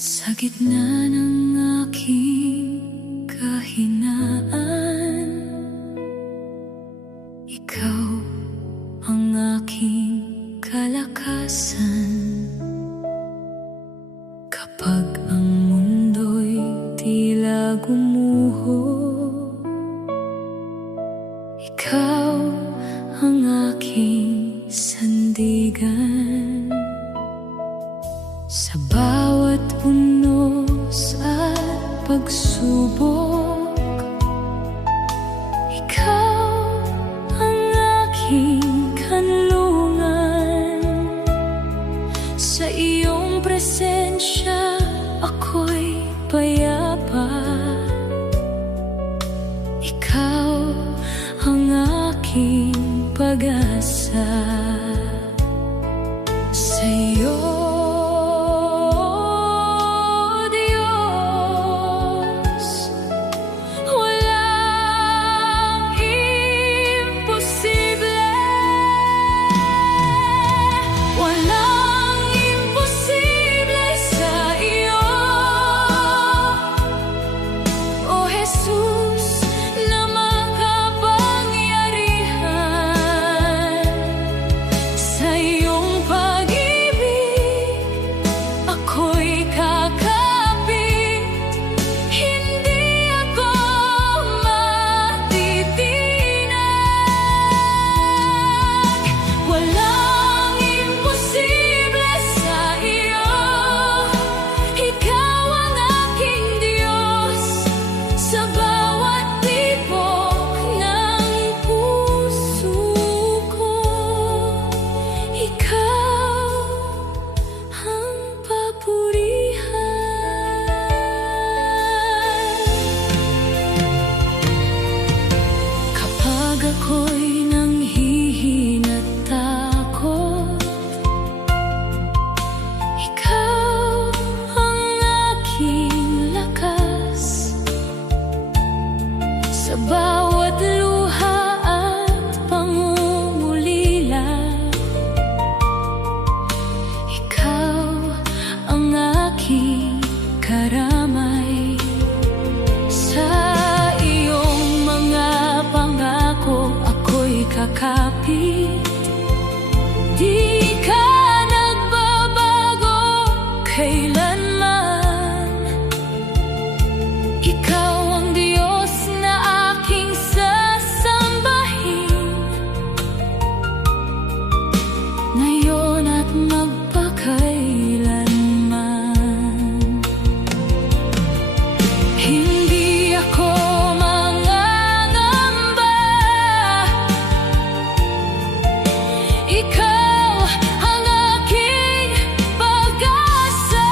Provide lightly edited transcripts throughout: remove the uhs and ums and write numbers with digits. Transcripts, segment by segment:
Sa gitna ng aking kahinaan, ikaw ang aking kalakasan. Kapag ang mundo'y tila gumuho, ikaw ang aking sandigan. Sa bawat unos at pagsubok, ikaw ang aking kanlungan. Sa iyong presensya ako'y payapa. Ikaw ang aking pag-asa. Sa iyo ako'y nanghihina't takot, ikaw ang aking lakas. Sa bawat luha at pangungulila, ikaw ang aking karamay. Ako'y kakapit, di ka nagbabago kailanman. Ikaw ang Diyos na aking sasambahin, ngayon at magpakailanman. Hindi ako ikaw ang aking pag-asa.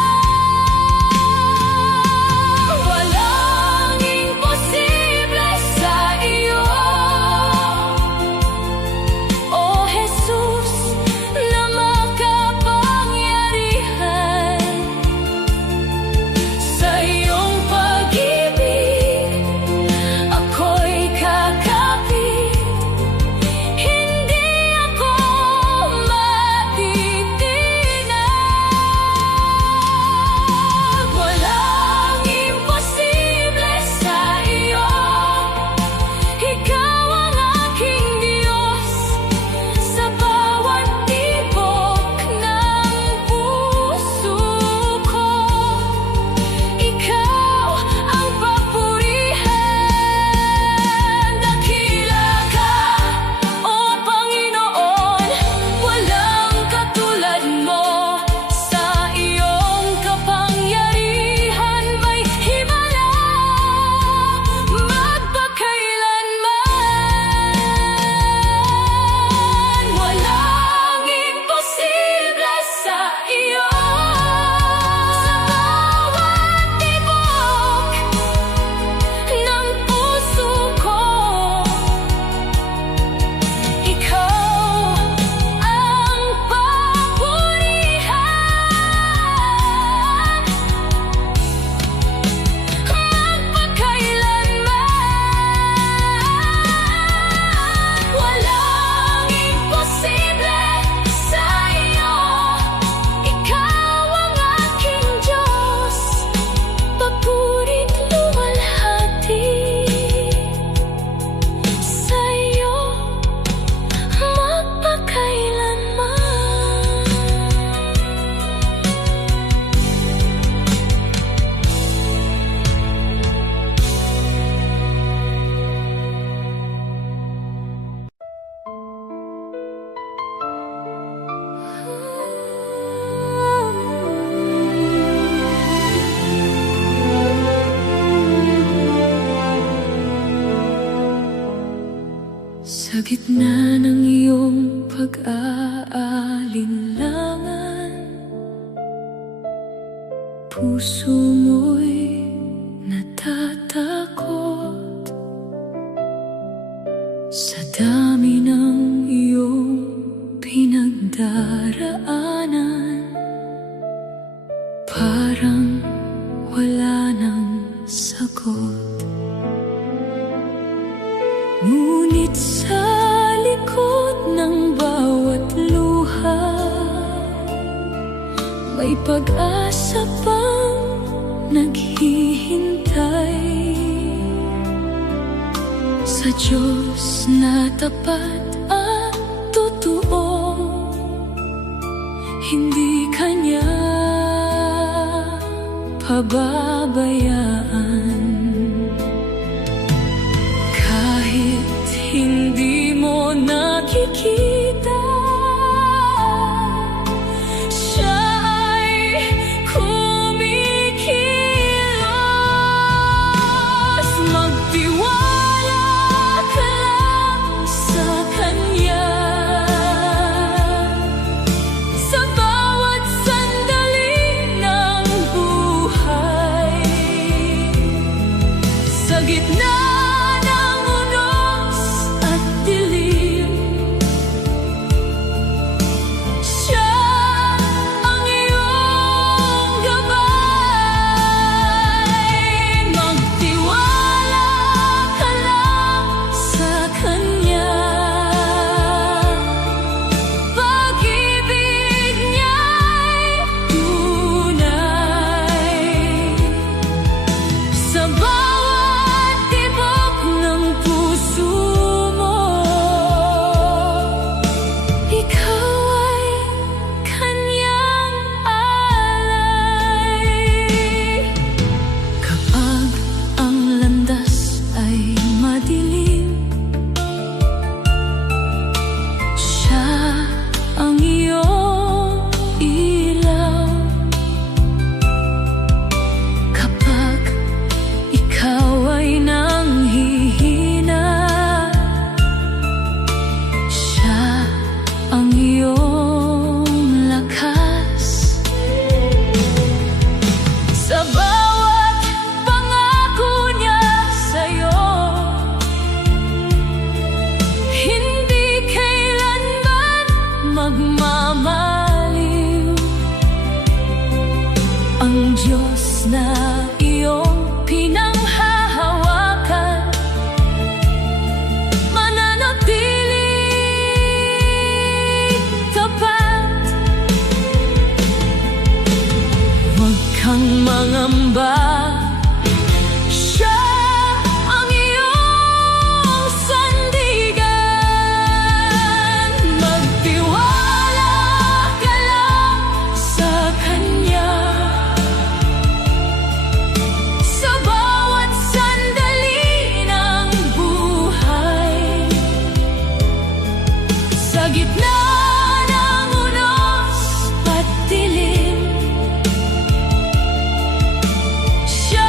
puso mo'y natatakot sa dami ng iyong pinagdaraanan. Parang wala nang sagot, ngunit sa likod ng bawat luha may pag-asa pang naghihintay sa Diyos na tapat at totoo. Hindi Kanya pababayaan. Kahit hindi mo nakikita, Siya ay kumikilos. Magtiwala ka lang sa Kanya sa bawat sandali ng buhay. Sa gitna ng unos at dilim, Siya ang iyong gabay. Magtiwala ka lang sa Kanya. Pag-ibig Niya'y tunay sa bawat tibok ng puso mo. Ikaw ay Kanyang alay. Kapag ang landas ay madilim, Siya ang iyong ilaw. Kapag ikaw ay nanghihina, Siya ang iyong lakas. Sa bawat pangako Niya sa'yo, hindi kailanman magmamaliw. Ang Diyos na iyong pinanghahawakan, mananatiling tapat. Huwag kang mangamba, Siya ang iyong sandigan. Magtiwala ka lang sa Kanya sa bawat sandali ng buhay. Sa gitna ng unos at dilim, Siya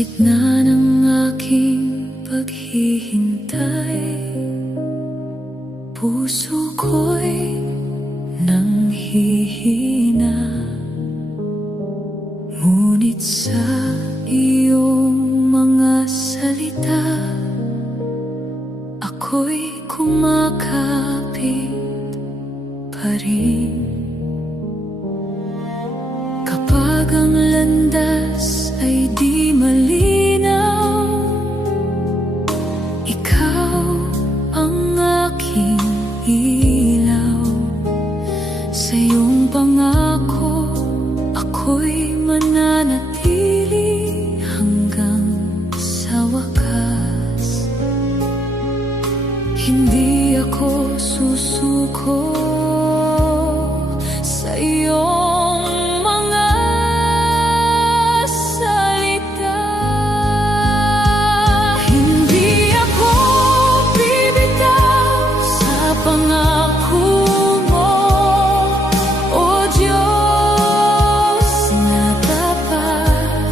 gitna ng aking paghihintay, puso ko'y nanghihina. Ngunit sa iyong mga salita, ako'y kumakapit pa rin. Kapag ang landas ay di malinaw, ikaw ang aking ilaw. Sa iyong pangako, ako'y mananatili hanggang sa wakas. Hindi ako susuko sa iyong mga salita. Hindi ako bibitaw sa pangako mo, O Diyos na tapat.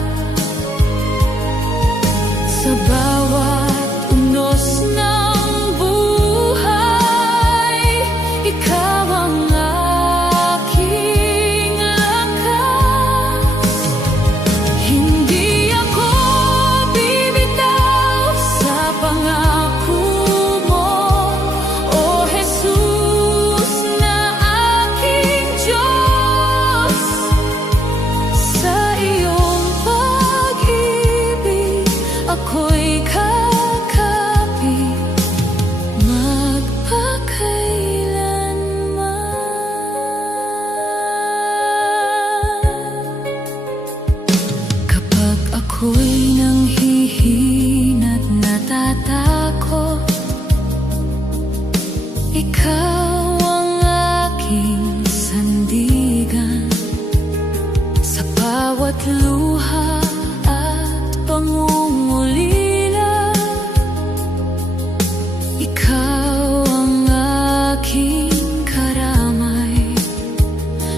Sa bawat unos ng buhay, ikaw ang aking lakas. Hindi ako bibitaw sa pangako mo, O Jesus na aking Diyos. Sa iyong pag-ibig, ako'y kakapit magpakailanman. Kapag ako'y nanghihina't natatakot, ikaw ang aking sandigan. Sa bawat luha at pangungulila, ikaw ang aking karamay.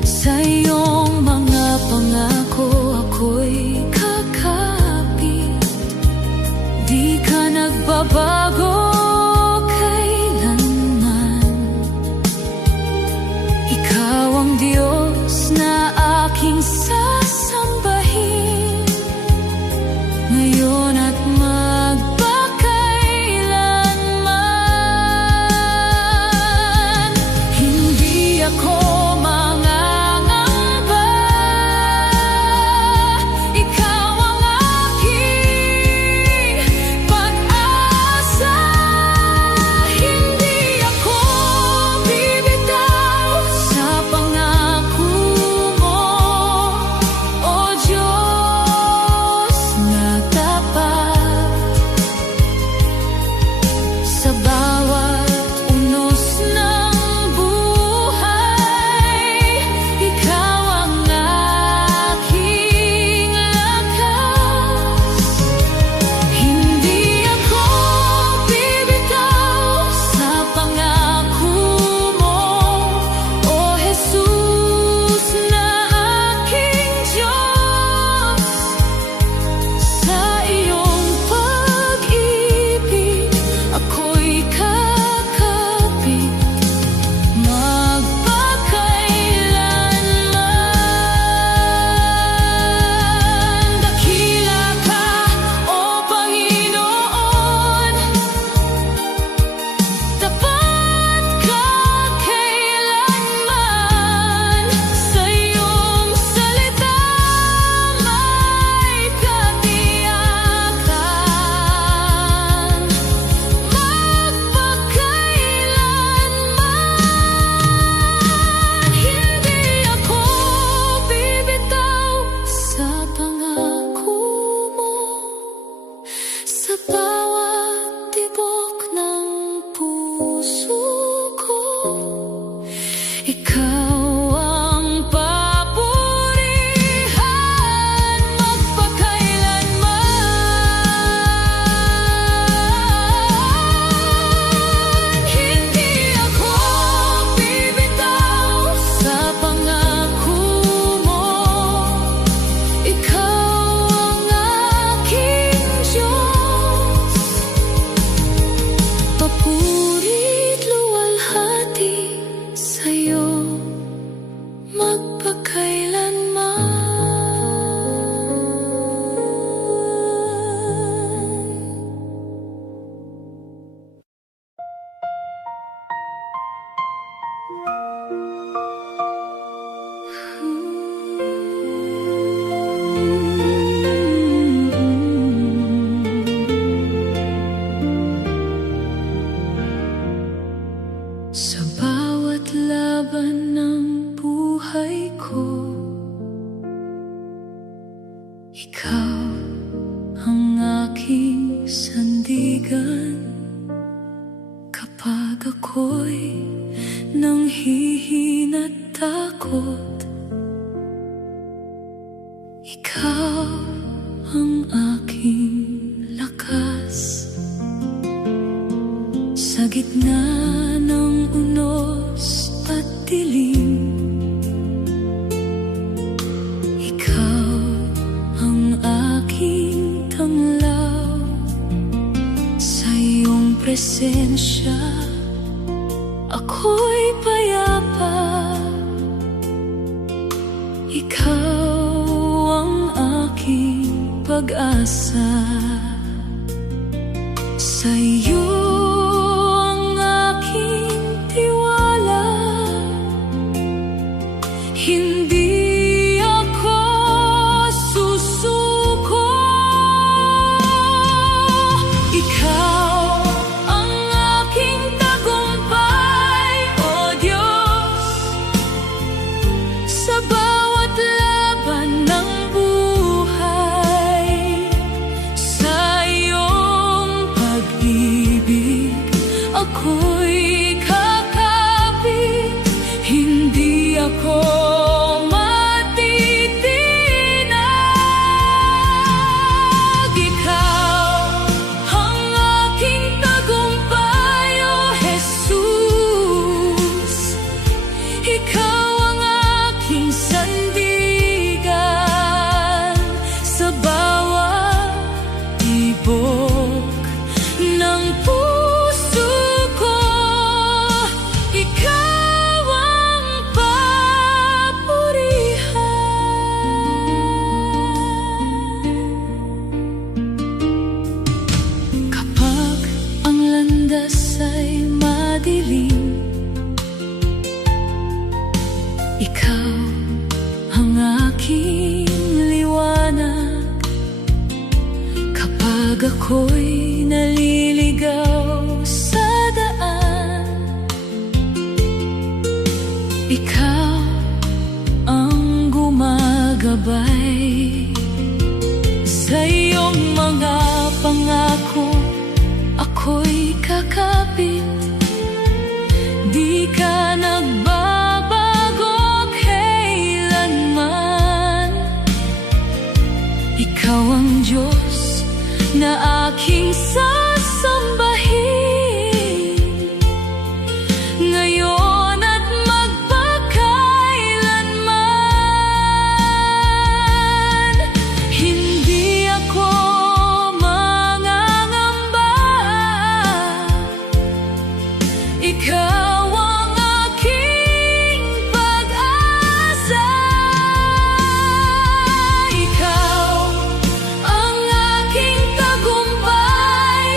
Sa iyong mga pangako, ako'y kakapit. Di ka nagbabago kailanman. Ikaw ang Diyos na aking sasambahin, ngayon at Sa bawat laban ng buhay ko, ikaw ang aking sandigan. Kapag ako'y nanghihina't takot, ikaw ang aking lakas. Sa gitna ng unos at dilim, ikaw ang aking tanglaw. Sa iyong presensya, ako'y payapa. Ikaw ang aking pag-asa. Sa iyo ang aking tiwala. Hindi ako susuko. Ikaw ang aking tagumpay, O Diyos. Sa bawat laban ng buhay, sa iyong pag-ibig ako'y kakapit. Hindi ako matitinag. Ikaw ang aking tagumpay, O Jesus. Ikaw ang aking sandigan. Sa bawat tibok ng puso ko, ikaw ang papurihan. Kapag ang landas ay madilim, ikaw ang aking liwanag. Kapag ako'y naliligaw sa daan, ikaw ang gumagabay. Sa iyong mga pangako, ako'y kakapit. Di ka nagbabago kailanman. Ikaw ang Diyos na aking sasambahin, ngayon at magpakailanman. Hindi ako mangangamba. Ikaw ang aking pag-asa. Ikaw ang aking tagumpay,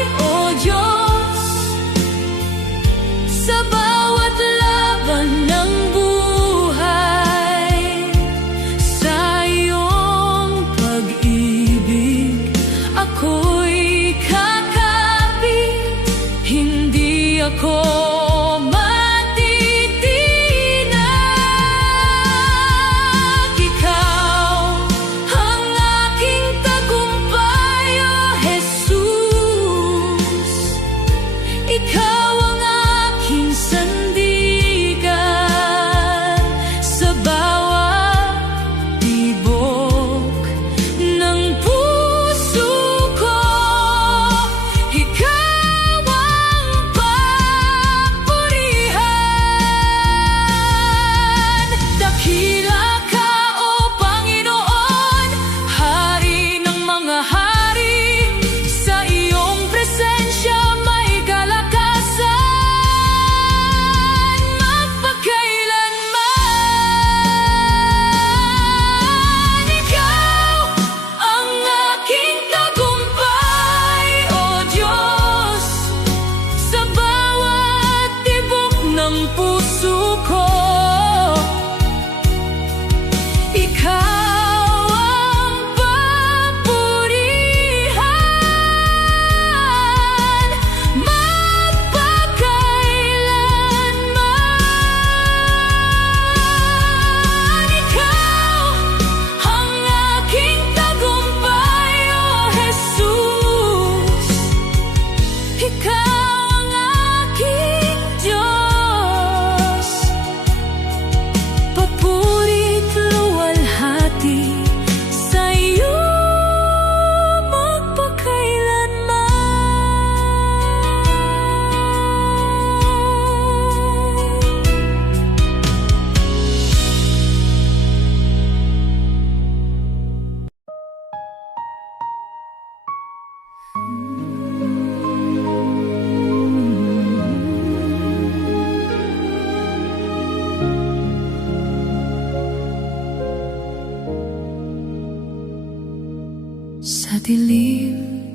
Sa dilim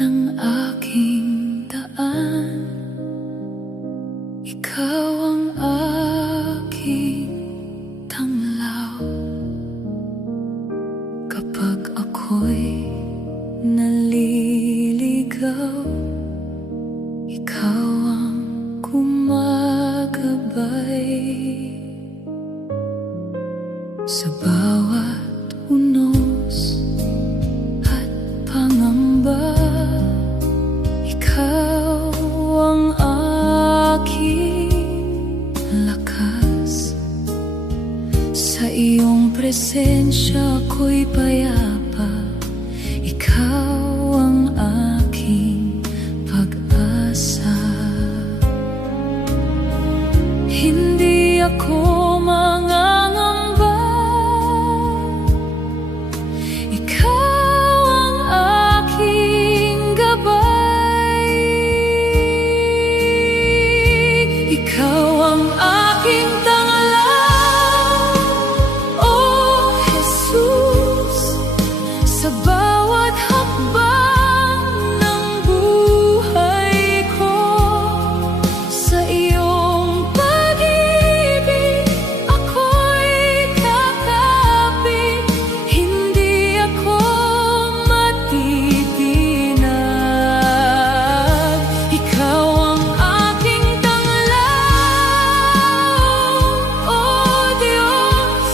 ng aking daan, ikaw ang aking tanglaw. Kapag ako'y naliligaw, ikaw ang gumagabay. Sa bawat unos at pangamba, ikaw ang aking lakas. Sa iyong presensya ako'y payapa, ikaw ang aking pag-asa. Hindi ako mangangamba, ikaw ang aking gabay. Ikaw ang aking tanglaw, oh Jesus. Sa bawat hakbang ng buhay ko, sa iyong pag-ibig ako'y kakapit. Hindi ako matitinag. Ikaw ang aking tanglaw, oh Diyos.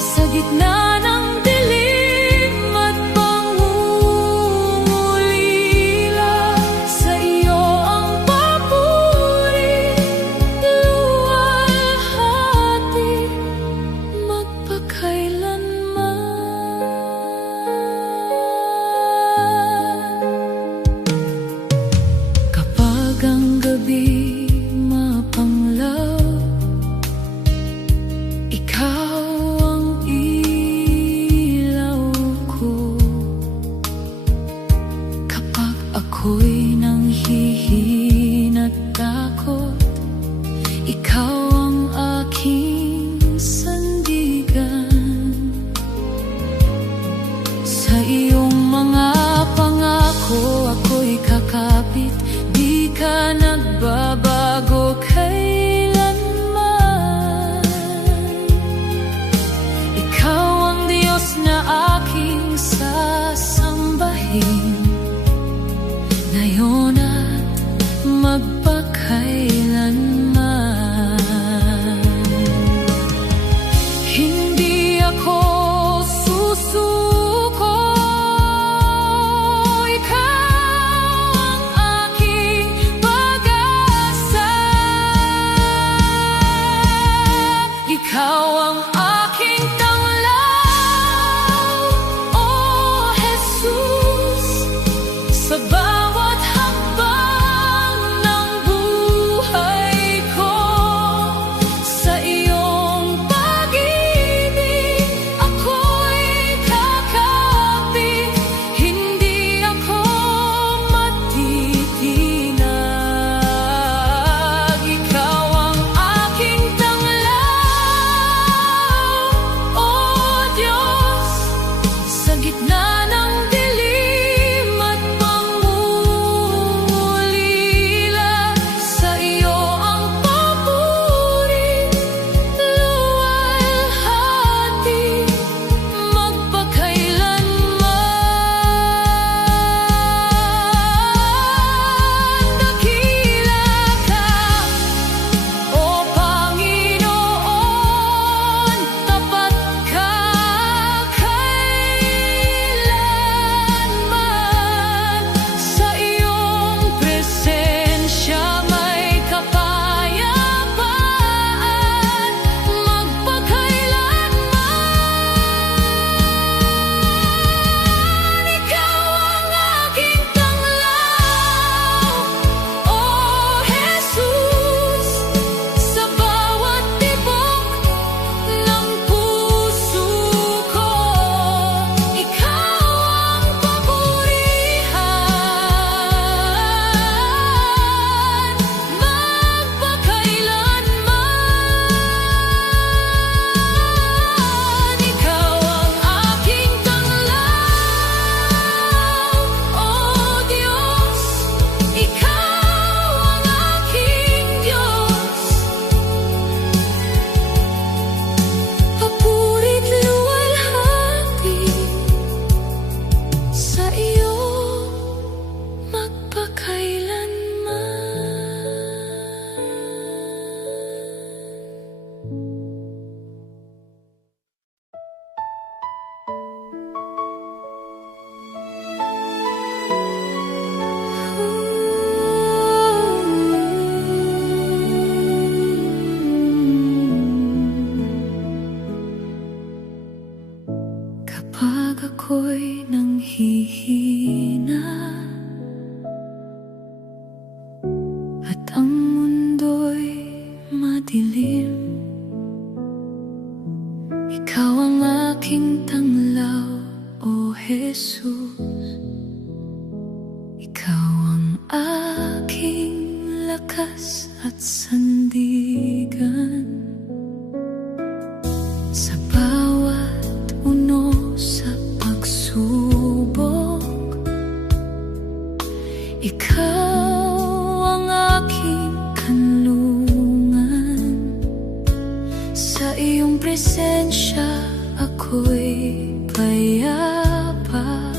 Sa gitna ng dilim at pangungulila, sa iyo ang papuri, luwalhati, magpakailanman. Kapag ang gabi mapanglaw, ikaw ang ilaw ko. Kapag ako'y nanghihina't takot, ikaw ang aking sandigan. Sa iyong mga pangako ako'y kakapit, di ka nagbabago kailanman. Ikaw ang Diyos na aking sasambahin, ngayon at magpakailanman. Hindi ako susuko, ikaw ang aking pag-asa. Ikaw ang aking tanglaw, oh Jesus. Sa bawat hakbang ng buhay ko, sa iyong pag-ibig ako'y kakapit. Hindi ako matitinag. Ikaw ang aking tanglaw, oh Diyos. Sa gitna ng dilim at pangungulila, sa iyo ang papuri, luwalhati, magpakailanman. Dakila ka, o Panginoon, tapat ka kailanman. ako'y nanghihina at ang mundo'y madilim, ikaw ang aking tanglaw, O Jesus. Ikaw ang aking lakas at sandigan sa bawat uno sa pagsubok. Ikaw ang aking kanlungan, sa iyong presensya ako'y payapa.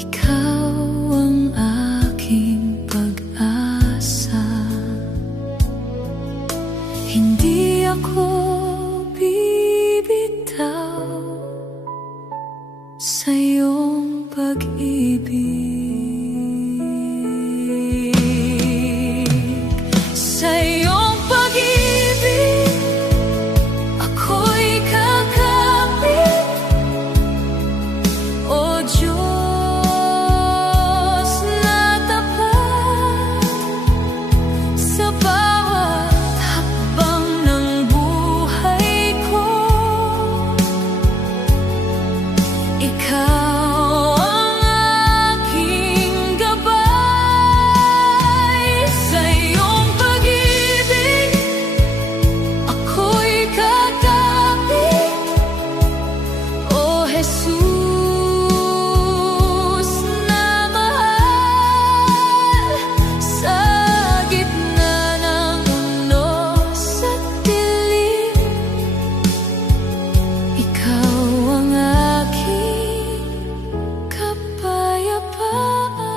Ikaw ang aking pag-asa, hindi ako bibitaw sa iyong pag-ibig. Sa iyong pag-ibig ako'y kakapit, O Diyos na tapat. Sa bawat hakbang ng buhay ko, ikaw ang aking gabay. Sa iyong pag-ibig ako'y kakapit, O Jesus na mahal. Sa gitna ng unos at dilim, ikaw ang aking kapayapaan.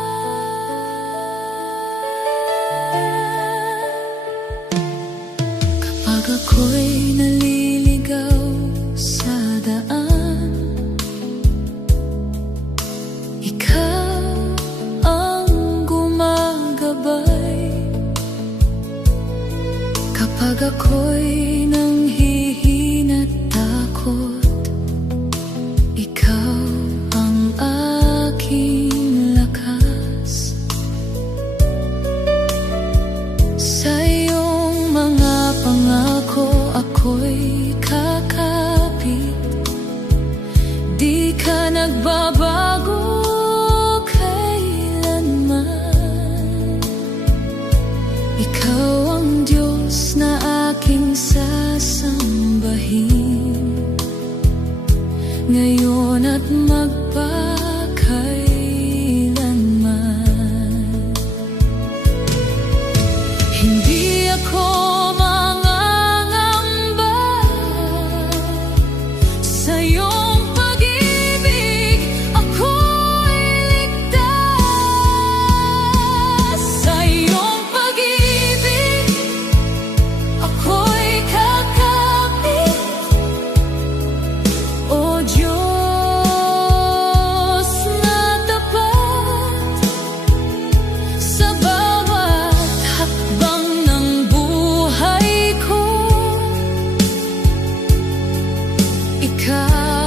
Kapag ako'y naliligaw sa daan, ikaw ang gumagabay. Kapag ako'y nanghihina at takot, ikaw ang aking lakas. Sa iyong mga pangako ako'y kakapit, di ka nagbabago kailanman. Ikaw ang Diyos na aking sasambahin, ngayon at magpakailanman. Hindi ako mangangamba sa iyong pag-ibig, ako'y ligtas. Sa iyong pag-ibig ako'y kakapit, O Diyos na tapat. Sa bawat hakbang ng buhay ko, ikaw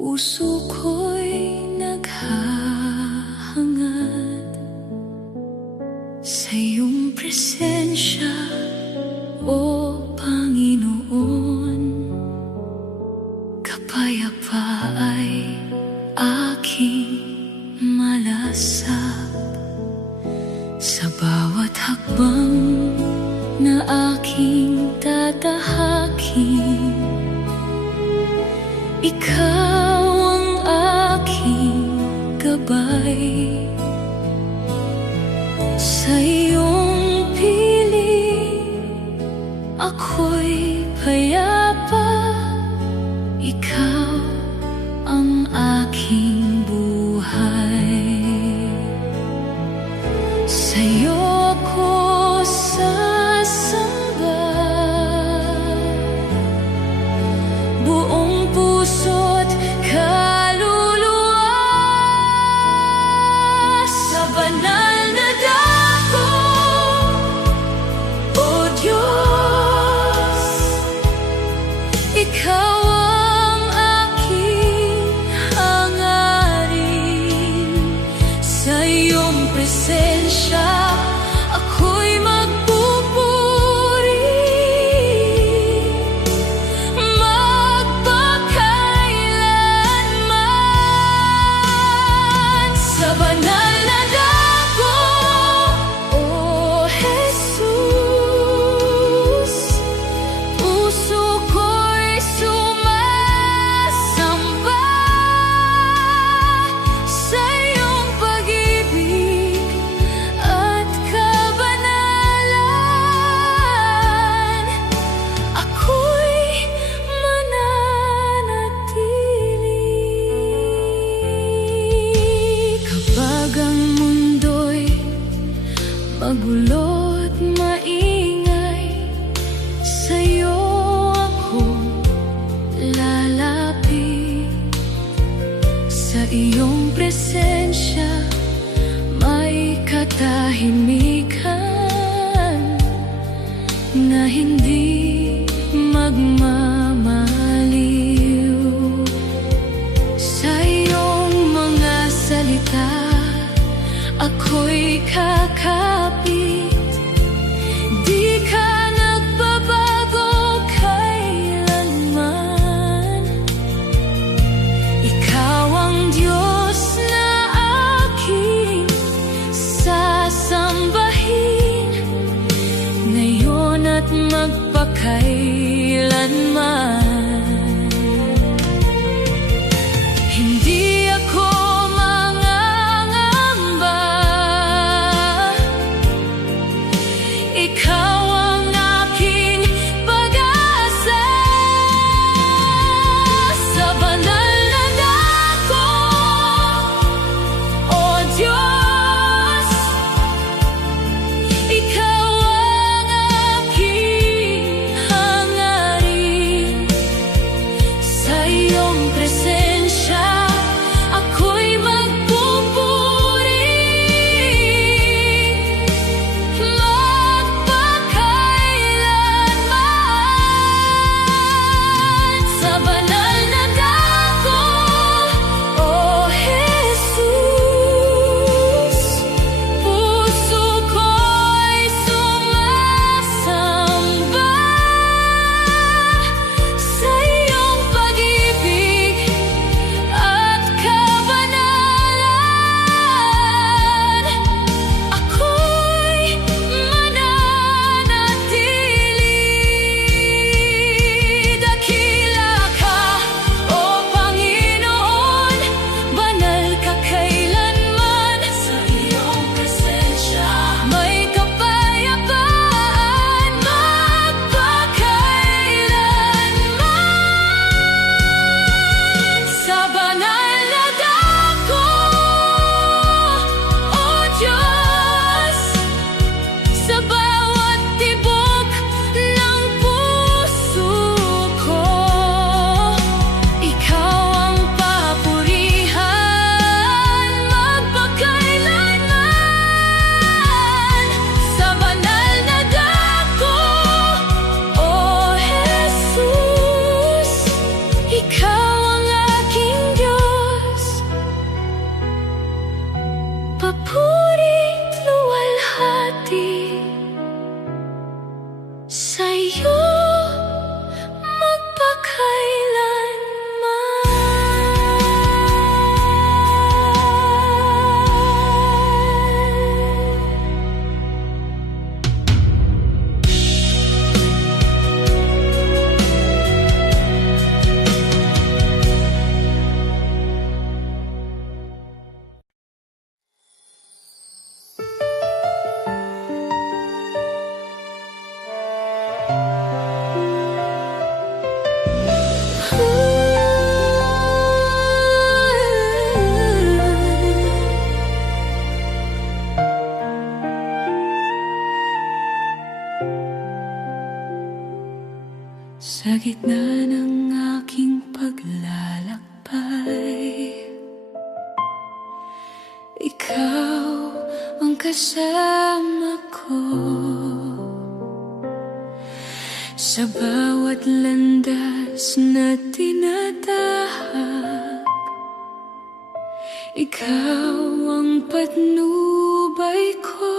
Puso ko'y naghahangad sa iyong presensya, O Panginoon. Kapayapa ay aking malasap sa bawat hakbang na aking tatahakin. Ikaw ang aking gabay, sa iyong piling ako'y payapa. Ikaw ang aking buhay, sa'yo ko sasamba. Buong puso't kaluluwa, sa banal na dako, O Diyos. Ikaw ang aking hangarin, sa iyong presensya ako'y magpupuri. Magpakailanman sa banal na dako, O Jesus. Puso ko'y sumasamba sa iyong pag-ibig at kabanalan. Ako'y mananatili. Kapag ang mundo'y magulo't maingay, sa'yo ako lalapit. Sa iyong presensya may katahimikan na hindi magmamaliw. Sa iyong mga salita ako'y kakapit. Di ka nagbabago kailanman. Ikaw ang Diyos na aking sasambahin, ngayon at magpakailanman. Hindi ako mangangamba gitna ng aking paglalakbay, ikaw ang kasama ko. Sa bawat landas na tinatahak, ikaw ang patnubay ko.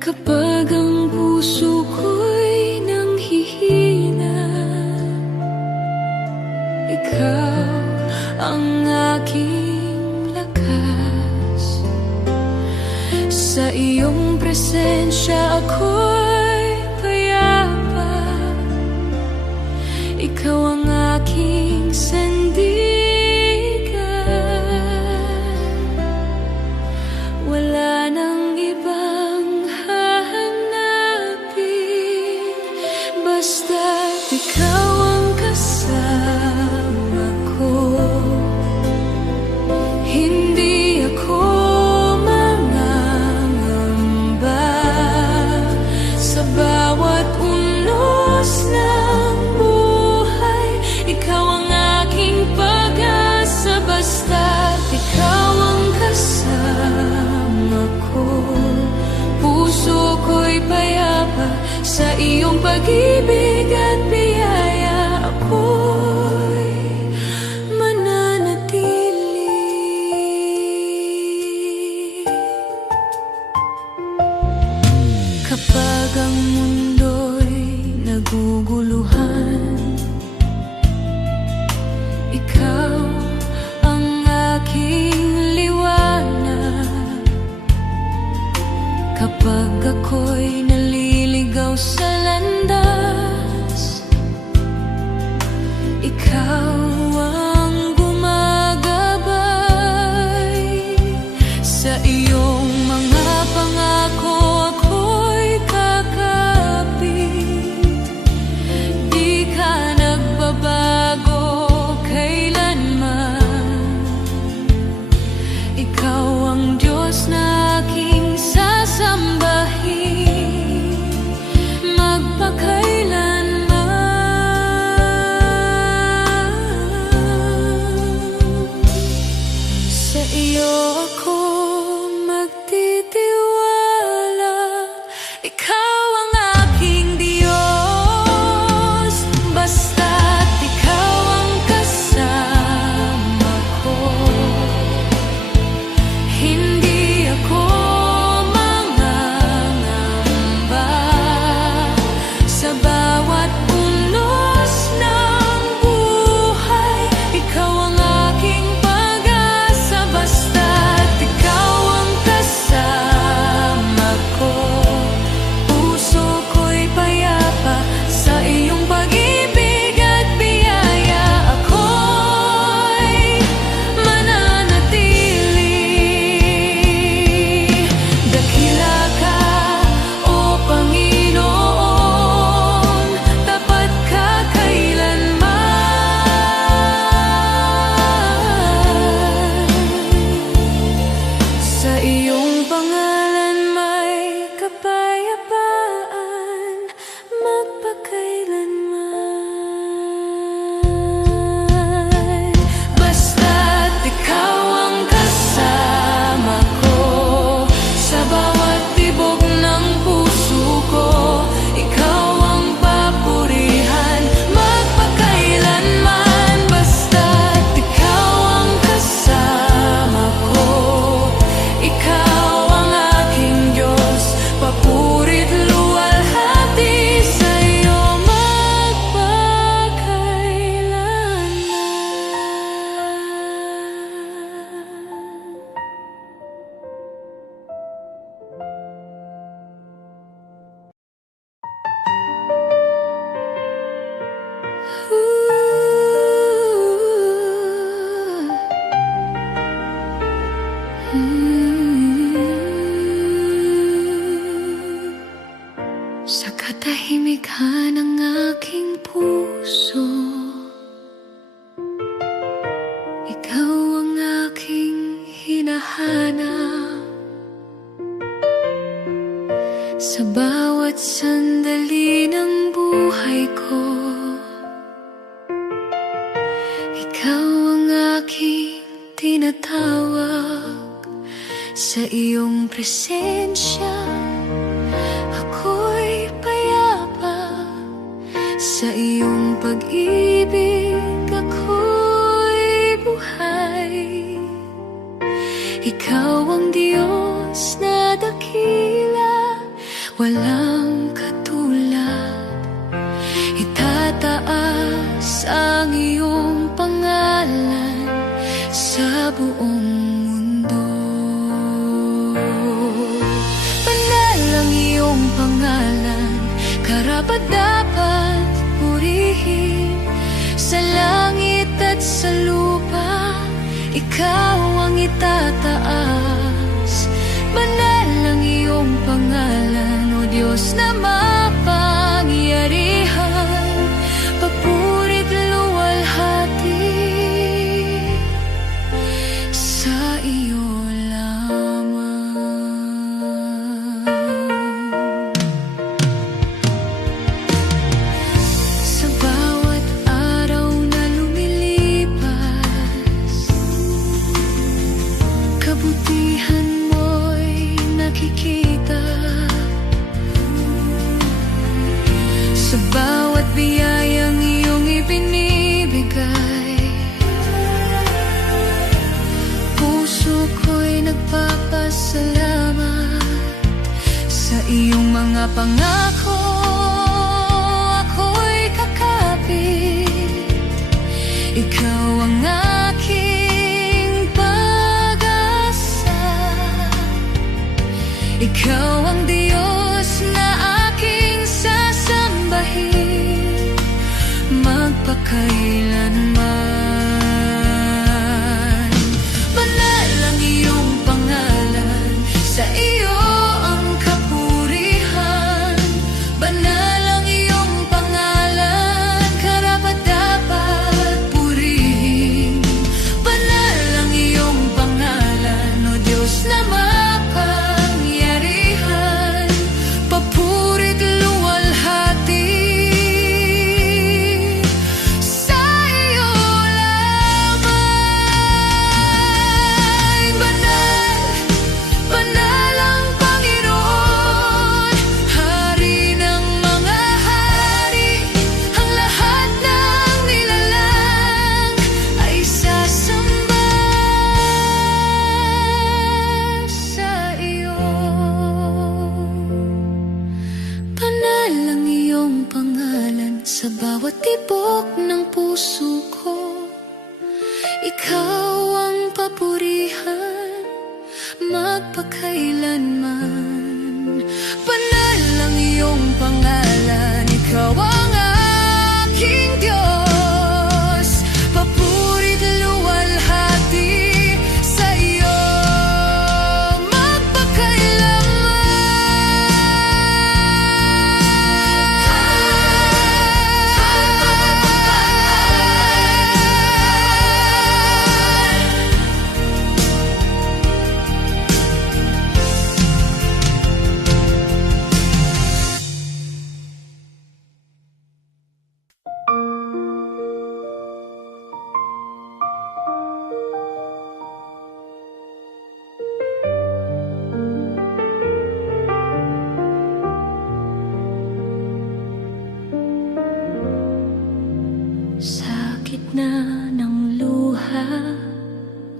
Kapag ang puso ko'y nanghihina, ikaw ang aking lakas. Sa iyong presensya ako'y payapa, ikaw ang aking sandigan. Wala nang ibang hahanapin, basta't ikaw ang kasama ko. Hindi ako mangangamba sa bawat unos ng buhay. Ikaw ang aking pag-asa, basta't ikaw ang kasama ko. Puso ko'y payapa sa iyong pag-ibig at biyaya. Ako'y mananatili. Kapag ang mundo'y naguguluhan, ikaw ang aking liwanag. Kapag ako'y naliligaw sa landas, ikaw ang gumagabay. Sa iyong mga pangako ako'y kakapit. Di ka nagbabago kailanman. Ikaw ang Diyos na aking sasambahin magpakailanman. Sa iyo ako magtitiwala, ikaw ang aking Diyos, basta't ikaw ang kasama ko. Hindi ako mangangamba sa bawat unos ng buhay. Ikaw ang aking pag-asa, basta't ikaw ang kasama ko. Puso ko'y payapa sa iyong pag-ibig at biyaya. Ako'y mananatili. Dakila ka, O Panginoon, tapat ka kailanman. Sa iyong pangalan may kapayapaan magpakailanman. Basta't ikaw ang kasama ko sa bawat tibok ng puso ko. Ikaw ang papurihan magpakailanman. Basta't ikaw ang kasama ko. Ikaw ang aking Diyos, papurit luwalhati sa iyo magpakailanman. Sa katahimikan ng aking puso, ikaw ang aking hinahanap. Sa bawat sandali ng tinatawag sa iyong presensya. Ako'y payapa sa iyong pag-ibig, ako'y buhay. Ikaw ang Diyos na dakila, walang katulad. Itataas ang iyong pangalan sa buong mundo. Banal ang iyong pangalan, karapat-dapat purihin. Sa langit at sa lupa, ikaw ang itataas. Banal ang iyong pangalan, O Diyos na mapangyarihan. Papurit luwalhati sa iyo lamang. Sa bawat araw na lumilipas, kabutihan mo'y nakikita. Sa bawat biyayang iyong ibinibigay, puso ko'y nagpapasalamat sa iyong mga pangako. Ako'y kakapit, ikaw ang aking pag-asa. Ikaw ang Diyos na aking sasambahin magpakailanman. Banal ang iyong pangalan, sa iyo ang kapurihan. Banal ang iyong pangalan, karapat-dapat purihin. Banal ang iyong pangalan, O Diyos na mapangyarihan. Papurit luwalhati sa iyo lamang. Banal, banal ang Panginoon, Hari ng mga hari. Ang lahat ng nilalang ay sasamba sa iyo. Banal ang iyong pangalan sa bawat tibok ng puso ko. Ikaw ang papurihan magpakailanman. Banal ang iyong pangalan, ikaw ang aking Diyos. Papurit luwalhati sa iyo sa gitna ng luha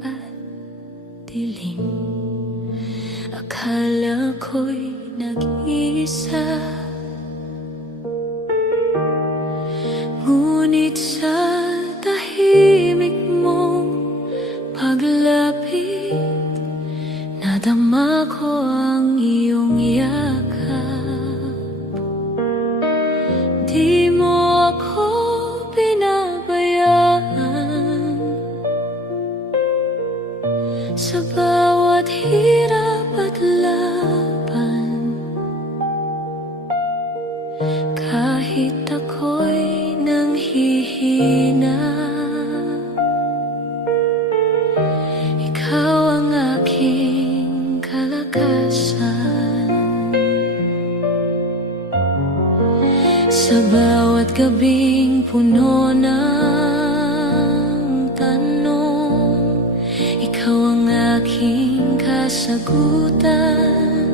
at dilim. Akala ko'y nag-iisa, ngunit sa tahimik mong paglapit, nadama ko ang iyong yakap. Di mo ako pinabayaan sa bawat hirap at laban. Kahit ako'y nanghihina, ikaw ang aking kalakasan. Sa bawat gabing puno ng tanong, kasagutan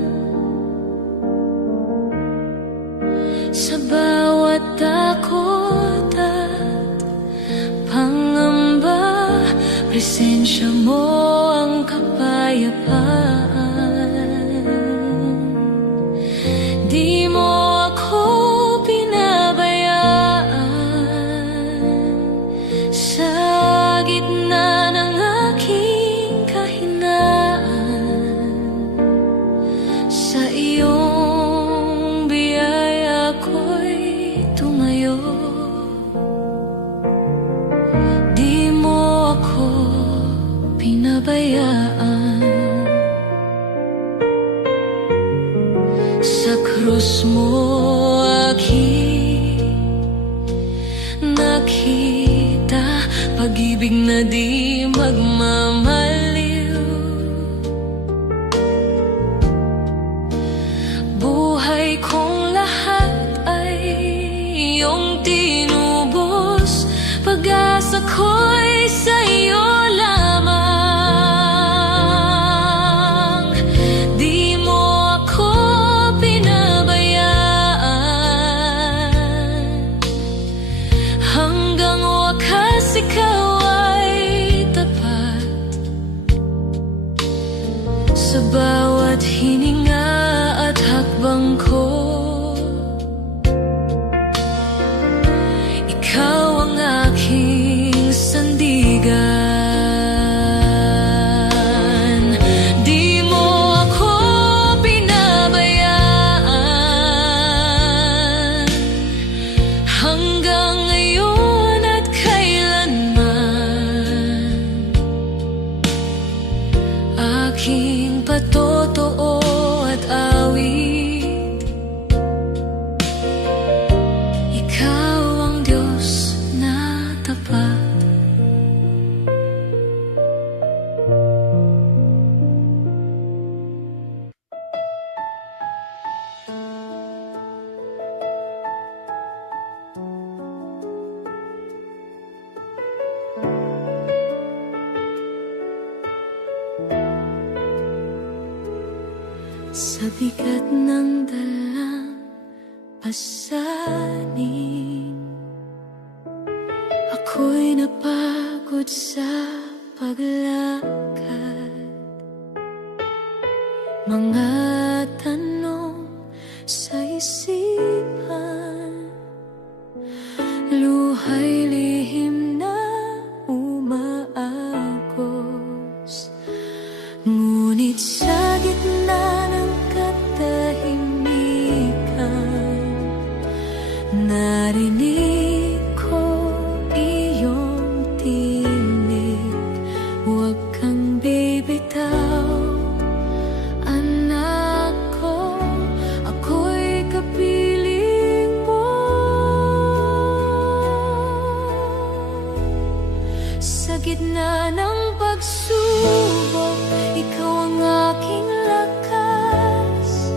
sa bawat takot at pangamba. Presensya mo ang kapayapaan. Di mo ako pinabayaan sa gitna ng aking kahinaan. Sa iyong biyaya ko'y tumayo. Di mo ako pinabayaan. Sa krus mo aking nakita pag-ibig na di magmamaliw. Buhay kong lahat ay iyong tinubos. Pag-asa ko'y sa iyo lamang. Di mo ako pinabayaan. Hanggang wakas ikaw ay tapat. Sa bawat hininga at hakbang ko, ikaw ang aking sandigan. Di mo ako pinabayaan. Hanggang ngayon at kailanman, aking patotoo at awit. Ikaw ang Diyos na tapat. Sa bigat ng dalang pasanin, ako'y napagod sa paglakad. Mga tanong sa isipan, luha'y lihim na umaagos. Ngunit sa gitna ng katahimikan, narinig ko iyong tinig. Huwag kang bibitaw, anak ko, ako'y kapiling mo. Sa gitna ng pagsubok, ikaw ang aking lakas.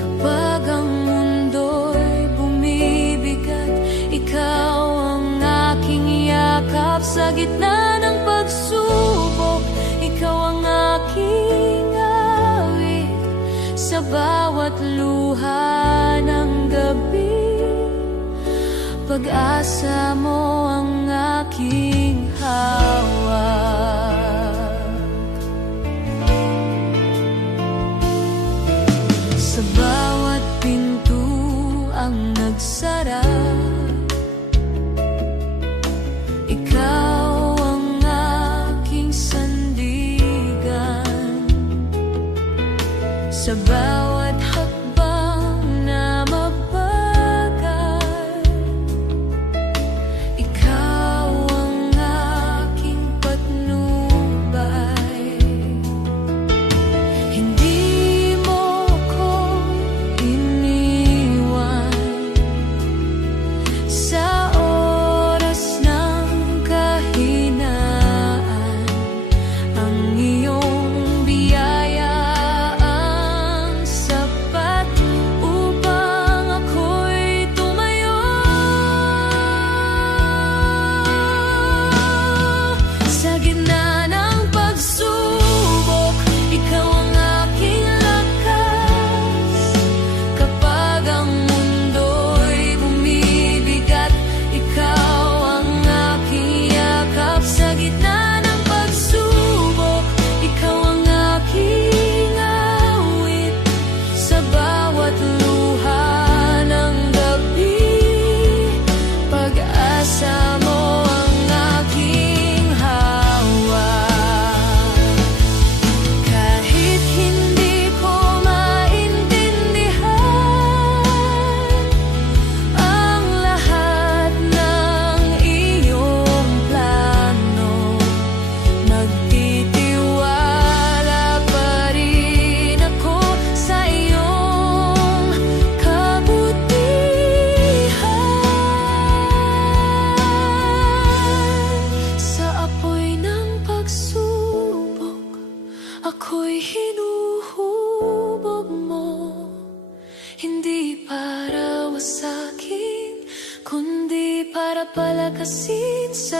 Kapag ang mundo'y bumibigat, ikaw ang aking yakap. Sa gitna ng pagsubok, ikaw ang aking awit. Sa bawat luha ng gabi, pag-asa mo ang aking hawak. Sa bawat pintuang nagsara, ikaw ang aking sandigan. Sa bawat hakbang na mabagal, ikaw ang aking patnubay. Hindi mo ko iniwan sa oras ng kahirapan.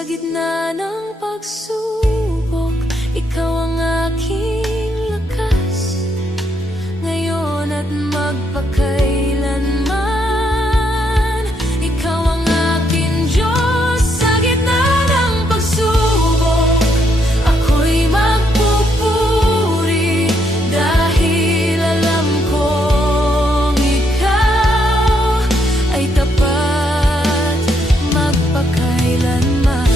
Sa gitna ng pagsubok, ikaw ang aking lakas, ngayon at magpakailanman. Ikaw ang aking Diyos. Sa gitna ng pagsubok, ako'y magpupuri, dahil alam kong ikaw ay tapat magpakailanman.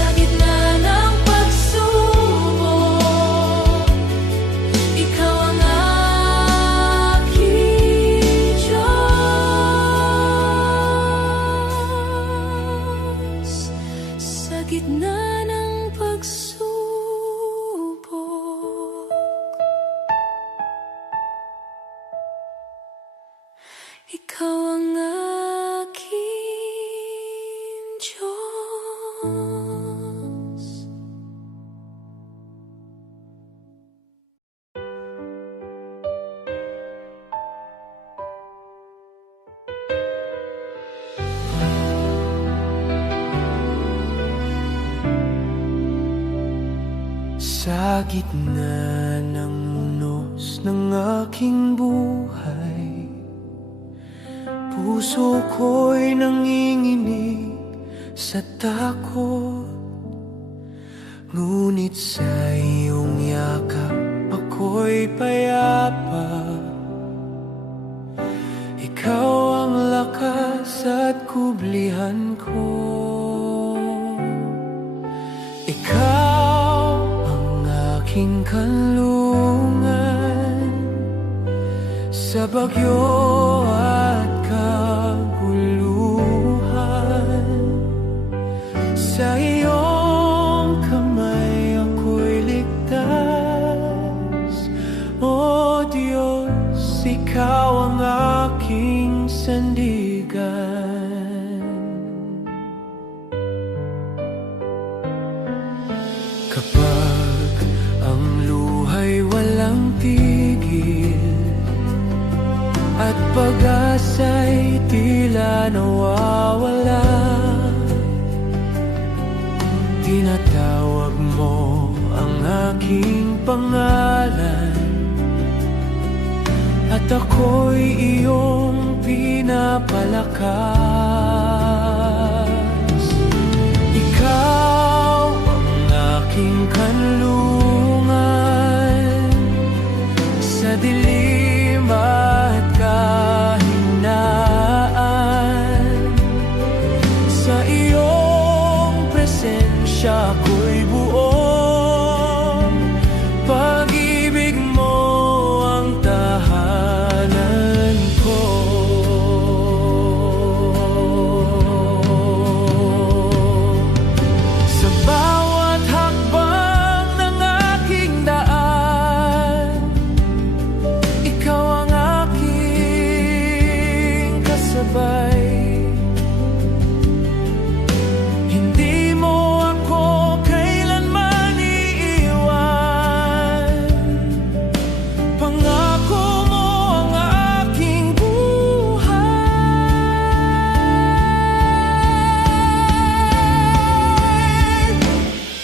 Sa gitna ng pagsubok, ikaw ang aking Diyos. Sa gitna ng pagsubok, ikaw ang aking Diyos. Sa gitna ng unos ng aking buhay, puso ko'y nanginginig sa takot. Ngunit sa iyong yakap ako'y payapa. Ikaw ang lakas at kublihan ko. Ikaw ang aking kanlungan sa bagyo at kaguluhan. Sa iyong kamay ako'y ligtas. O Diyos, ikaw ang aking sandigan. Kapag ang luha'y walang tigil at pag-asa'y tila nawawala, tinatawag mo ang aking pangalan, at ako'y iyong pinapalakas. Ikaw ang aking kanlungan sa dilim at kahinaan. Sa iyong presensya ako'y buong pag-ibig mo ang tahanan ko. Sa bawat hakbang ng aking daan, ikaw ang aking kasabay. Hindi mo ako kailanman iiwan. Pangako mo ang aking buhay.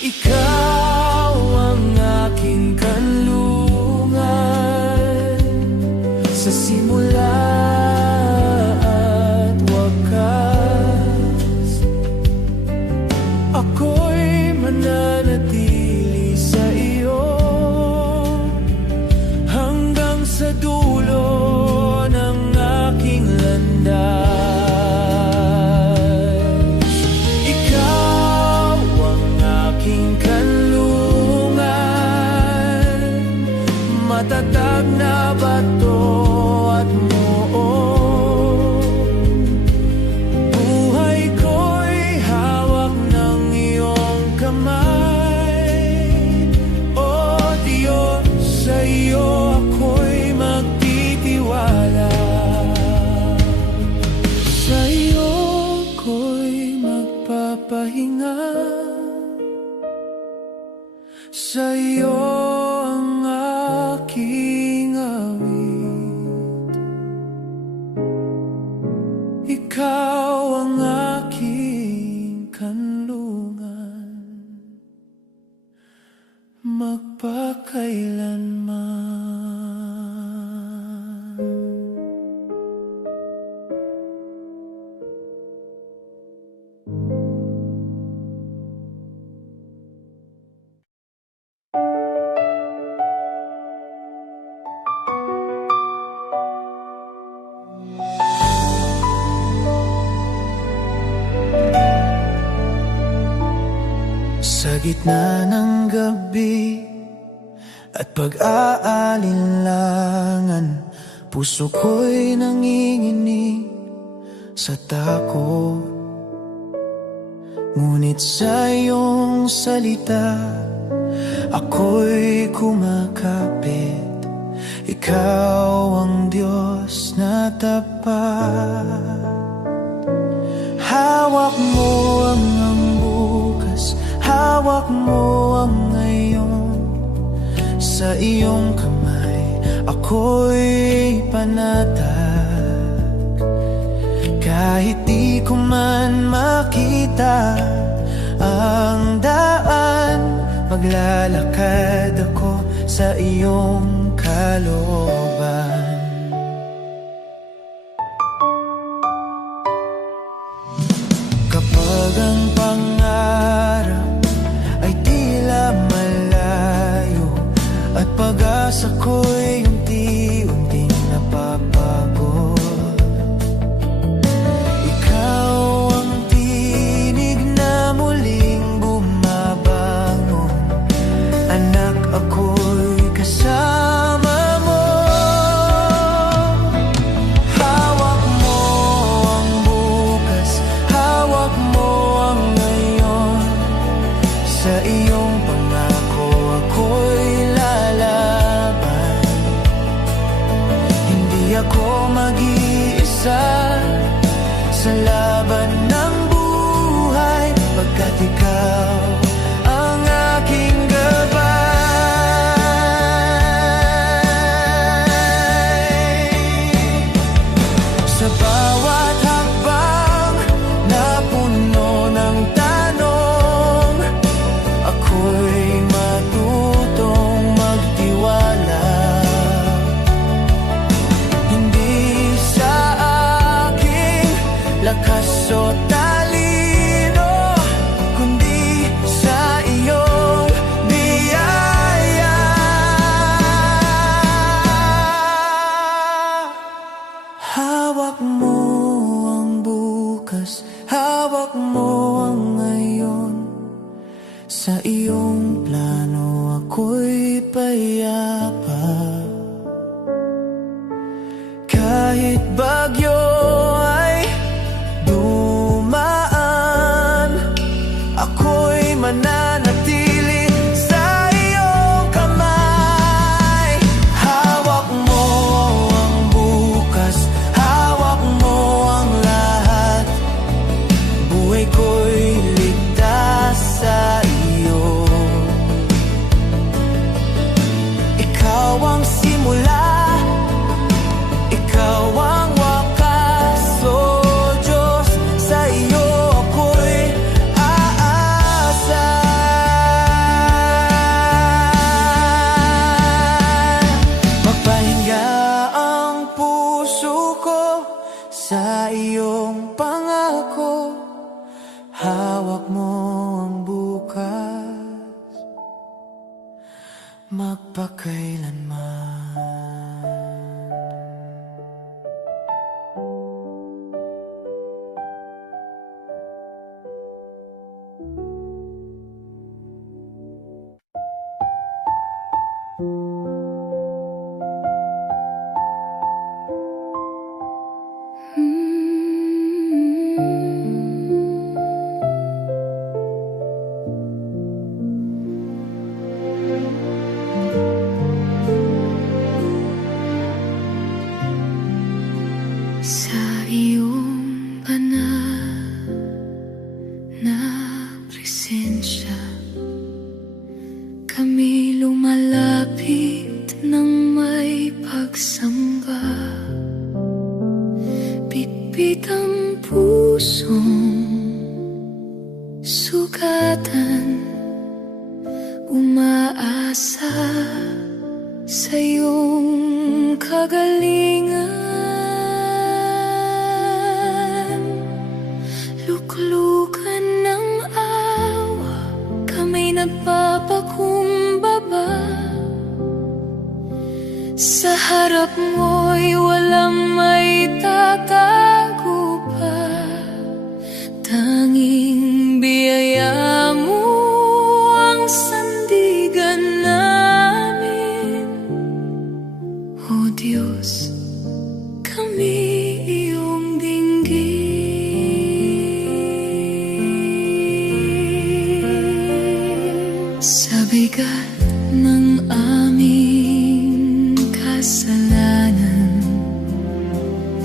Ikaw ang aking kanlungan sa simula at wakas. Ako'y mananatili sa iyo hanggang sa dulo ng aking landas. Ikaw ang aking kanlungan, matatag na bato at moo. Buhay ko'y hawak ng iyong kamay. O Diyos, sa iyo ako'y magtitiwala. Sa iyo ako'y magpapahinga. Sa iyo ang aking awit. Ikaw ang aking kanlungan. magpakailanman. Sa gitna ng gabi at pag-aalinlangan, puso ko'y nanginginig sa takot. Ngunit sa iyong salita, ako'y kumakapit. Ikaw ang Diyos na tapat. Hawak mo ang bukas, hawak mo ang ngayon. Sa iyong kamay, ako'y panatag. Kahit di ko man makita ang daan, maglalakad ako sa iyong kalooban. Kapag ang pangarap ay tila malayo at pag-asa ko'y unti-unting napapagod, ikaw ang tinig na muling bumabangon. Anak, ako'y kasama mo. Hawak mo ang bukas, hawak mo ang ngayon. Sa iyong pangako ako'y lalaban. Hindi ako mag-iisa sa laban ng buhay, pagkat ikaw ang aking gabay. Sa bawat hakbang na puno ng tanong, ako'y matutong magtiwala. Hindi sa aking lakas o talino, kundi sa iyong biyaya. Hawak mo ang bukas, hawak mo ang ngayon. Sa iyong plano ako'y payapa. Kahit bagyo ay dumaan, ako'y mananatili sa iyong kamay. Hawak mo ang bukas, hawak mo ang lahat. Buhay ko'y ligtas sa iyo. Ikaw ang simula, ikaw ang wakas, o Diyos. Sa iyo ako'y aasa. Magpahinga ang puso ko sa iyong pangako. Hawak mo ang bukas, magpakailanman. Sa iyong banal na presensya, kami lumalapit ng may pagsamba. Bitbit ang pusong sugatan, Umaasa sa iyong kagalingan, luklukan ng awa, kami nagpapakumbaba. Sa harap mo'y walang may tatago pa, tanging biyaya mo ang sandigan namin. O Diyos, kami iyong dinggin. Sa bigat ng aming kasalanan,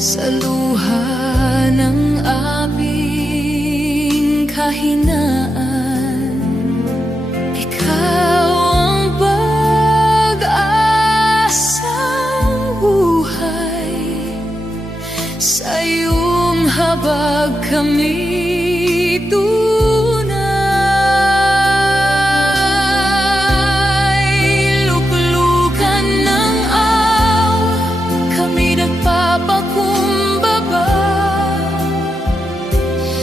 sa luha ng aming kahinaan, ikaw ang pag-asang buhay. Sa iyong habag kami tunay, luklukan ng awa, kami nagpapakumbaba.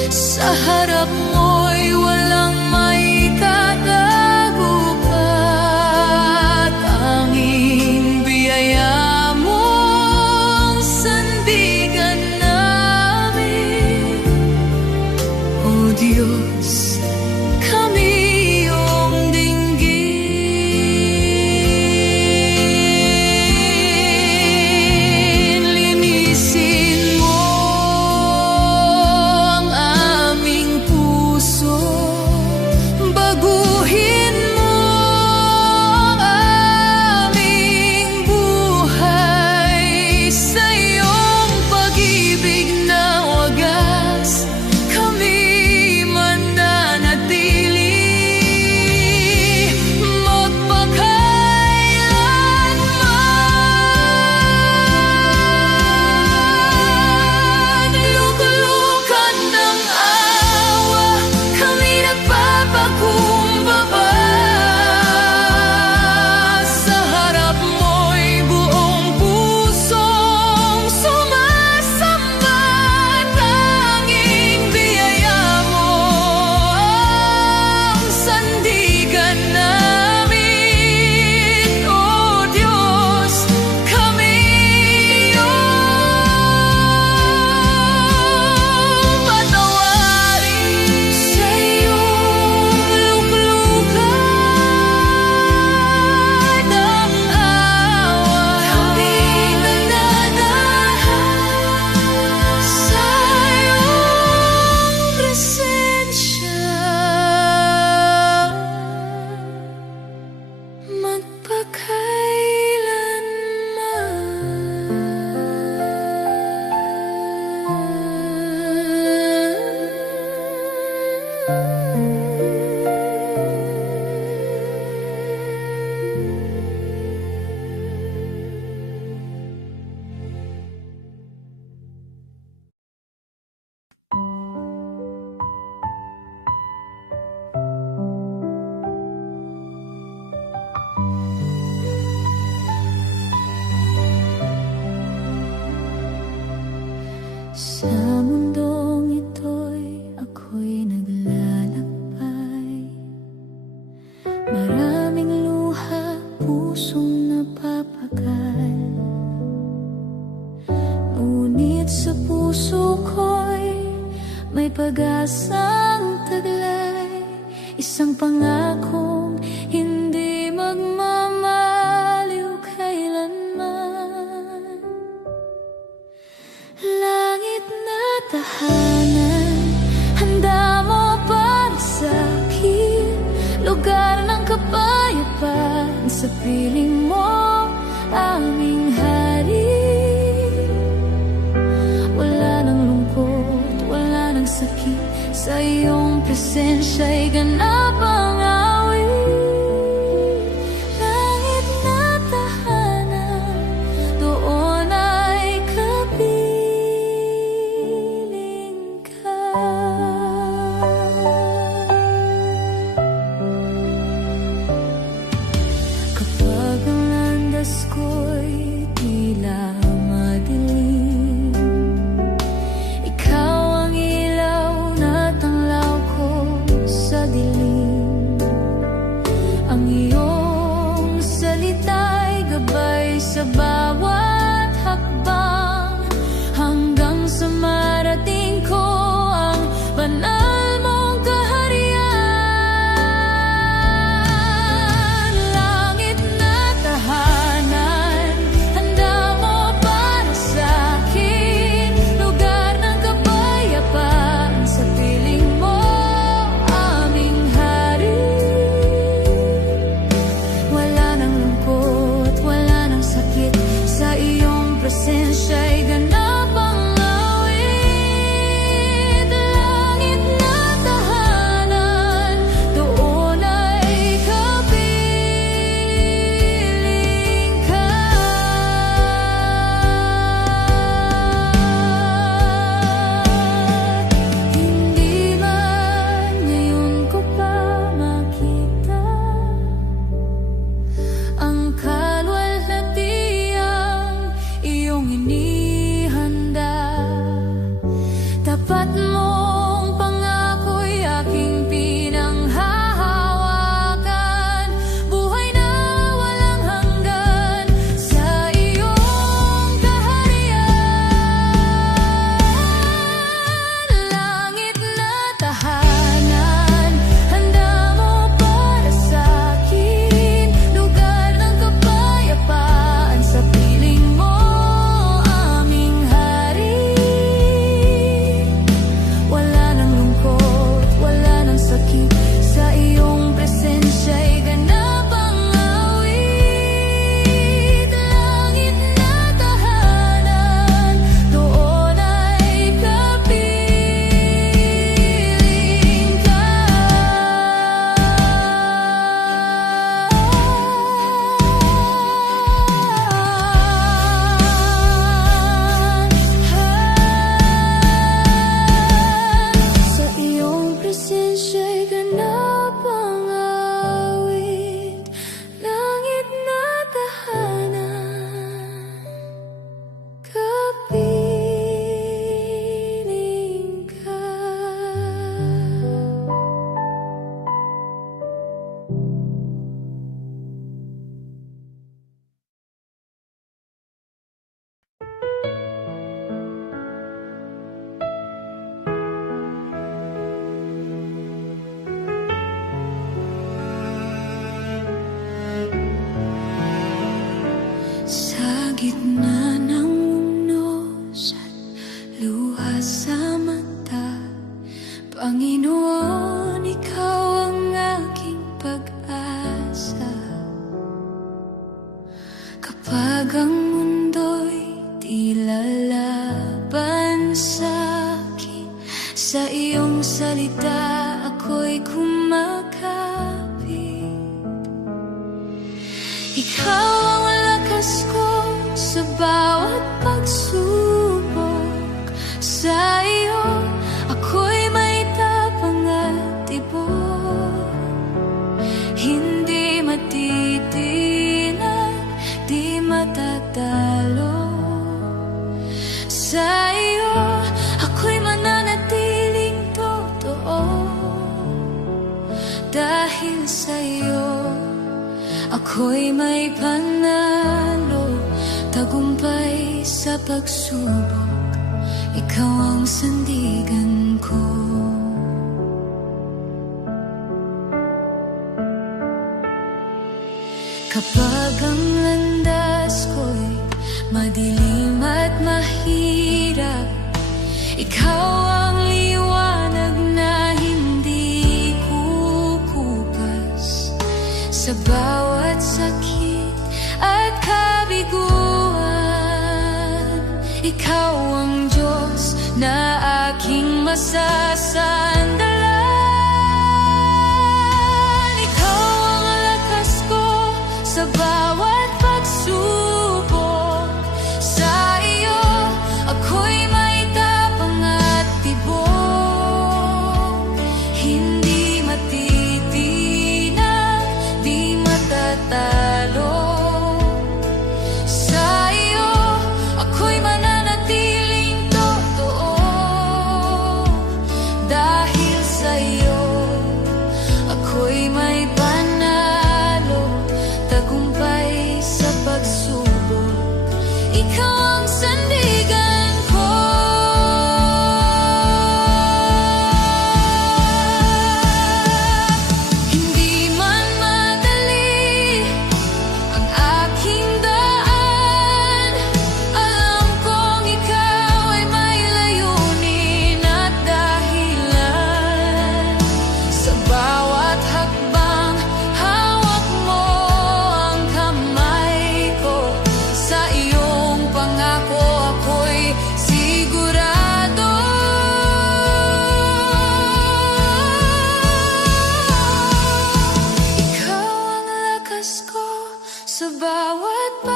Sa harap mo'y walang may tatago pa, tanging biyaya mo ang sandigan namin. O Diyos, kami iyong dinggin. Linisin mo ang aming puso, baguhin mo ang aming buhay. Sa iyong pag-ibig na wagas, kami mananatili magpakailanman. Luklukan ng awa, kami nagpapakumbaba. Sa harap mo'y buong pusong sumasamba, tanging biyaya mo ang sandigan namin. O Diyos, kami iyong patawarin. Sa iyong luklukan ng awa, kami nananahan sa iyong presensya sa mundong ito'y ako'y naglalakbay. Maraming luha, pusong napapagal, ngunit sa puso ko'y may pag-asang taglay. Isang pangakong hindi magmamaliw kailanman. Langit na tahanan, handa mo para sa'kin, lugar ng kapayapaan. Sa piling mo, aming hari. Wala nang lungkot, wala nang sakit, sa iyong presensya'y ganap ang awit. Langit na tahanan, doon ay kapiling ka. Ang iyong salita'y gabay sa bawat hakbang, hanggang sa marating ko ang banal mong kaharian. Langit na tahanan, handa mo para sa'kin, lugar ng kapayapaan sa piling mo, aming hari. Wala nang lungkot, wala nang sakit, sa iyong presensya'y ganap ang awit. Langit na tahanan, doon ay kapiling ka. Hindi man ngayon ko pa makita ang kalwalhatiang iyong inihanda. Tapat mong pangako'y aking pinanghahawakan, buhay na walang hanggan sa iyong kaharian. Langit na tahanan, handa mo para sa'kin, lugar ng kapayapaan sa piling mo, aming hari. Wala nang lungkot, wala nang sakit, sa iyong presensya'y ganap ang awit. Langit na tahanan, doon ay kapiling ka. Sa iyong presensya'y ganap ang awit. Langit na tahanan, kapiling ka. Sa gitna ng unos at luha sa mata, Panginoon, ikaw ang aking pag-asa. Kapag ang mundo'y tila laban sa'kin, sa iyong salita ako'y kumakapit. Ikaw ang lakas ko sa bawat pagsubok, sa iyo ako'y may tapang at tibok. Hindi matitinag, di matatalo, sa iyo ako'y mananatiling totoo. Dahil sa iyo ako'y may panalo, tagumpay sa pagsubok, ikaw ang sandigan ko. Kapag ang landas ko'y madilim at mahirap, ikaw ang liwanag na hindi kukupas. Sa bawat sakit at kabiguan, ikaw ang Diyos na aking masasandalan. Ikaw ang lakas ko sa bawat pagsubok, sa iyo ako'y may tapang at tibok. Hindi matitinag, di matatalo, sa iyo ako'y mananatiling totoo. Dahil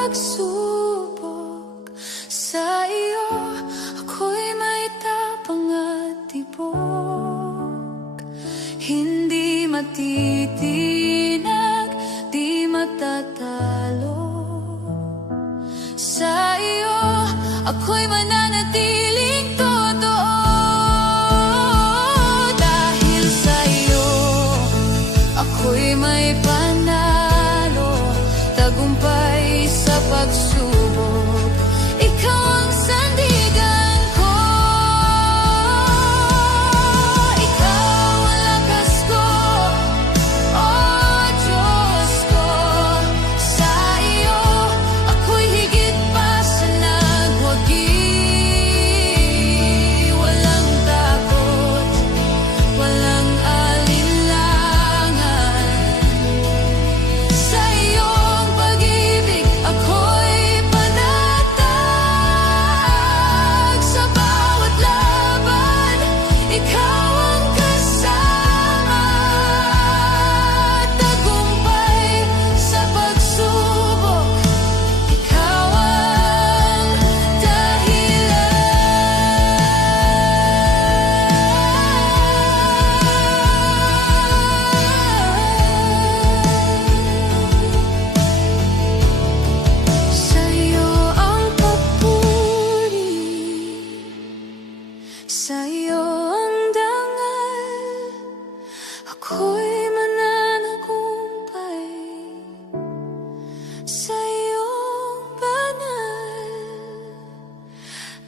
pagsubok. Sa iyo ako'y may tapang at tibok. Hindi matitinag, di matatalo. Sa iyo ako'y mananatiling totoo. Dahil sa iyo ako'y may panalo, tagumpay sa pagsubok. Ikaw ang sandigan ko, ikaw ang lakas ko, oh Diyos ko. Sa iyo ako'y higit pa sa nagwagi. Walang takot, walang alinlangan. Sa iyong pag-ibig ako'y panatag. Sa bawat laban, ikaw ang kasama. Tagumpay sa pagsubok, ikaw ang dahilan. Sa iyo ang papuri, sa iyo ang dangal. Ako'y mananagumpay sa iyong banal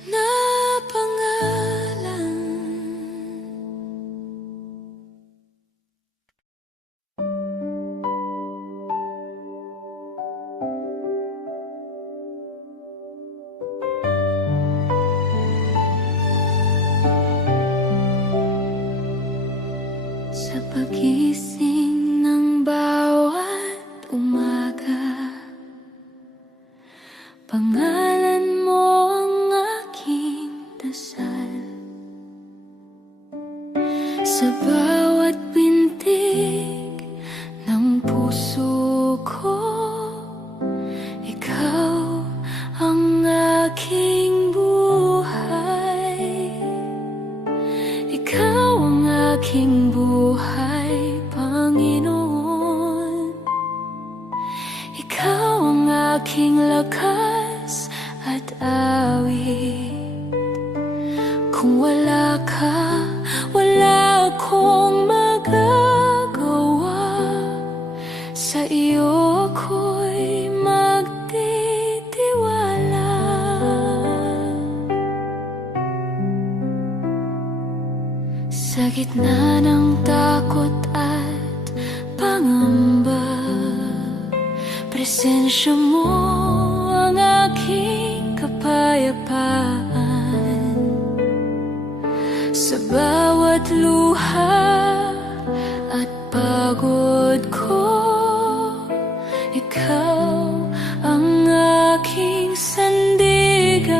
na pangalan. Sa pagising ng bawat umaga, pangalan mo ang aking dasal. Sa bawat pintig ng puso ko, ikaw ang aking buhay. Ikaw ang aking buhay, Panginoon. Ikaw ang aking lakas at awit. Kung wala ka, wala akong magagawa. Sa iyo ako'y magtitiwala. Sa gitna ng takot at pangamba, presensya mo ang aking kapayapaan. Sa bawat luha at pagod ko, ikaw ang aking sandigan.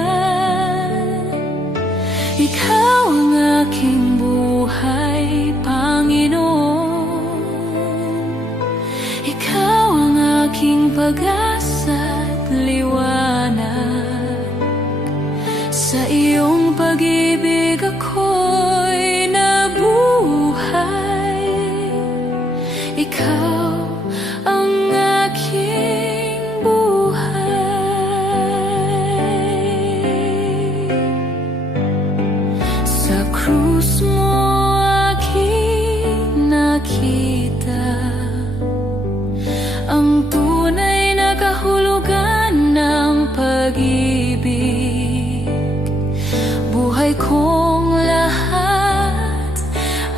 Ikaw ang aking buhay, Panginoon. Ikaw ang aking pag-asa at liwanag. Sa iyong pag-ibig ako'y nabuhay. Ikaw ang aking buhay. Sa krus mo aking nakita ang tunay na kahulugan ng pag-ibig. Buhay kong lahat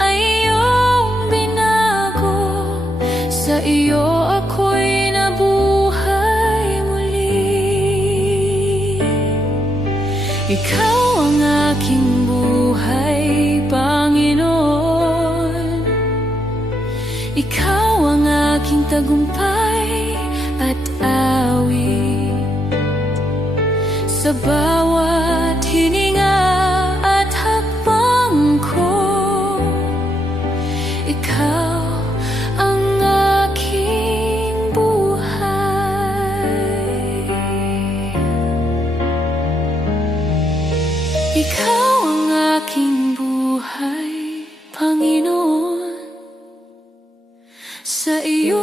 ay iyong binago. Sa iyo ako'y nabuhay muli. Ikaw ang aking buhay, Panginoon. Ikaw ang aking tagumpay at awit. Sa bawat hininga at hakbang ko, ikaw ang aking buhay. Sa iyo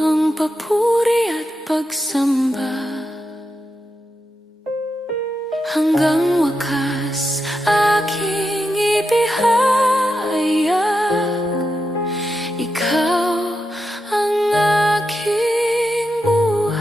ang papuri at pagsamba, hanggang wakas aking ibihayag. Ikaw ang aking buhay.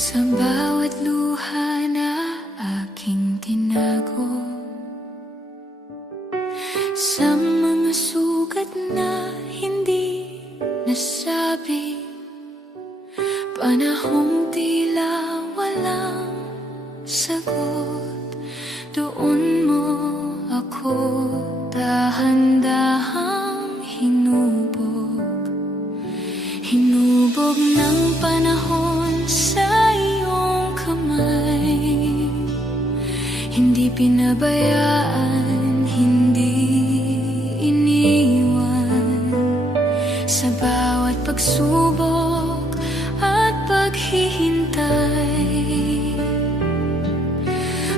Sa bawat luha na aking tinago, sa mga sugat na hindi nasabi, panahong tila walang sagot, doon mo ako dahan-dahang hinubog. Hinubog ng panahon sa iyong kamay, hindi pinabayaan, hindi iniwan. Sa bawat pagsubok at paghihintay,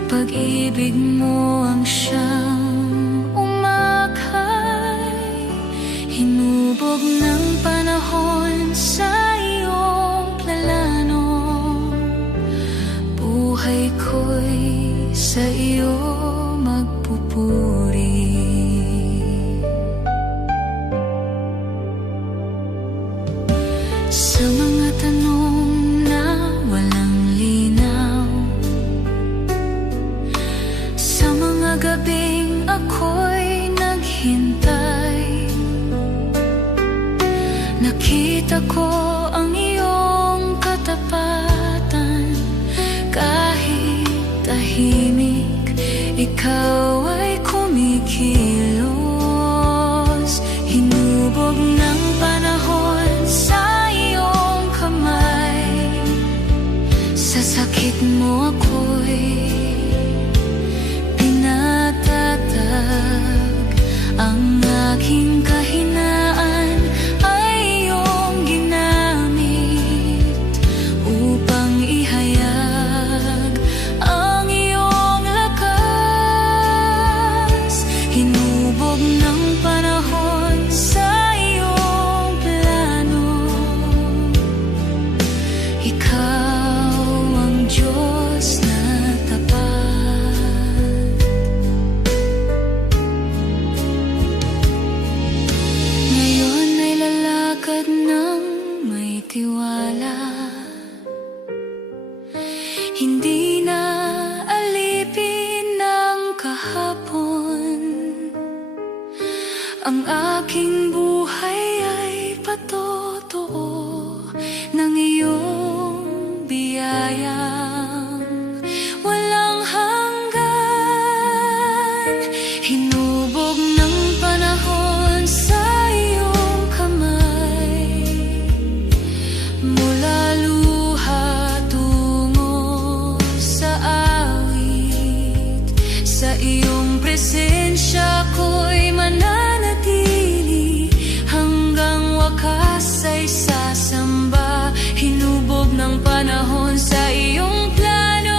pag-ibig mo ang siyang umakay. Hinubog ng panahon sa iyong plano, buhay ko'y sa iyo magpupuri. Sa mga tanong na walang linaw, sa mga gabing ako'y naghintay, nakita ko ang iyong katapatan. Kahit tahimik, ikaw ay kumikilos. Hinubog ng panahon sa iyong kamay, sa sakit mo ako'y pinatatag. Ang aking kahinaan ay iyong ginamit upang ihayag ang iyong lakas. Hinubog ng panahon sa iyong plano, ikaw ang Diyos na tapat. Ngayon ay lalakad ng may tiwala, hindi na alipin ng kahapon. Ang aking buhay ay patotoo ng iyong biyayang walang hanggan. Hinubog ng panahon sa iyong kamay, mula luha tungo sa awit. Sa iyong presensya ko'y mananatili, hanggang wakas ay sasamba. Hinubog ng panahon sa iyong plano,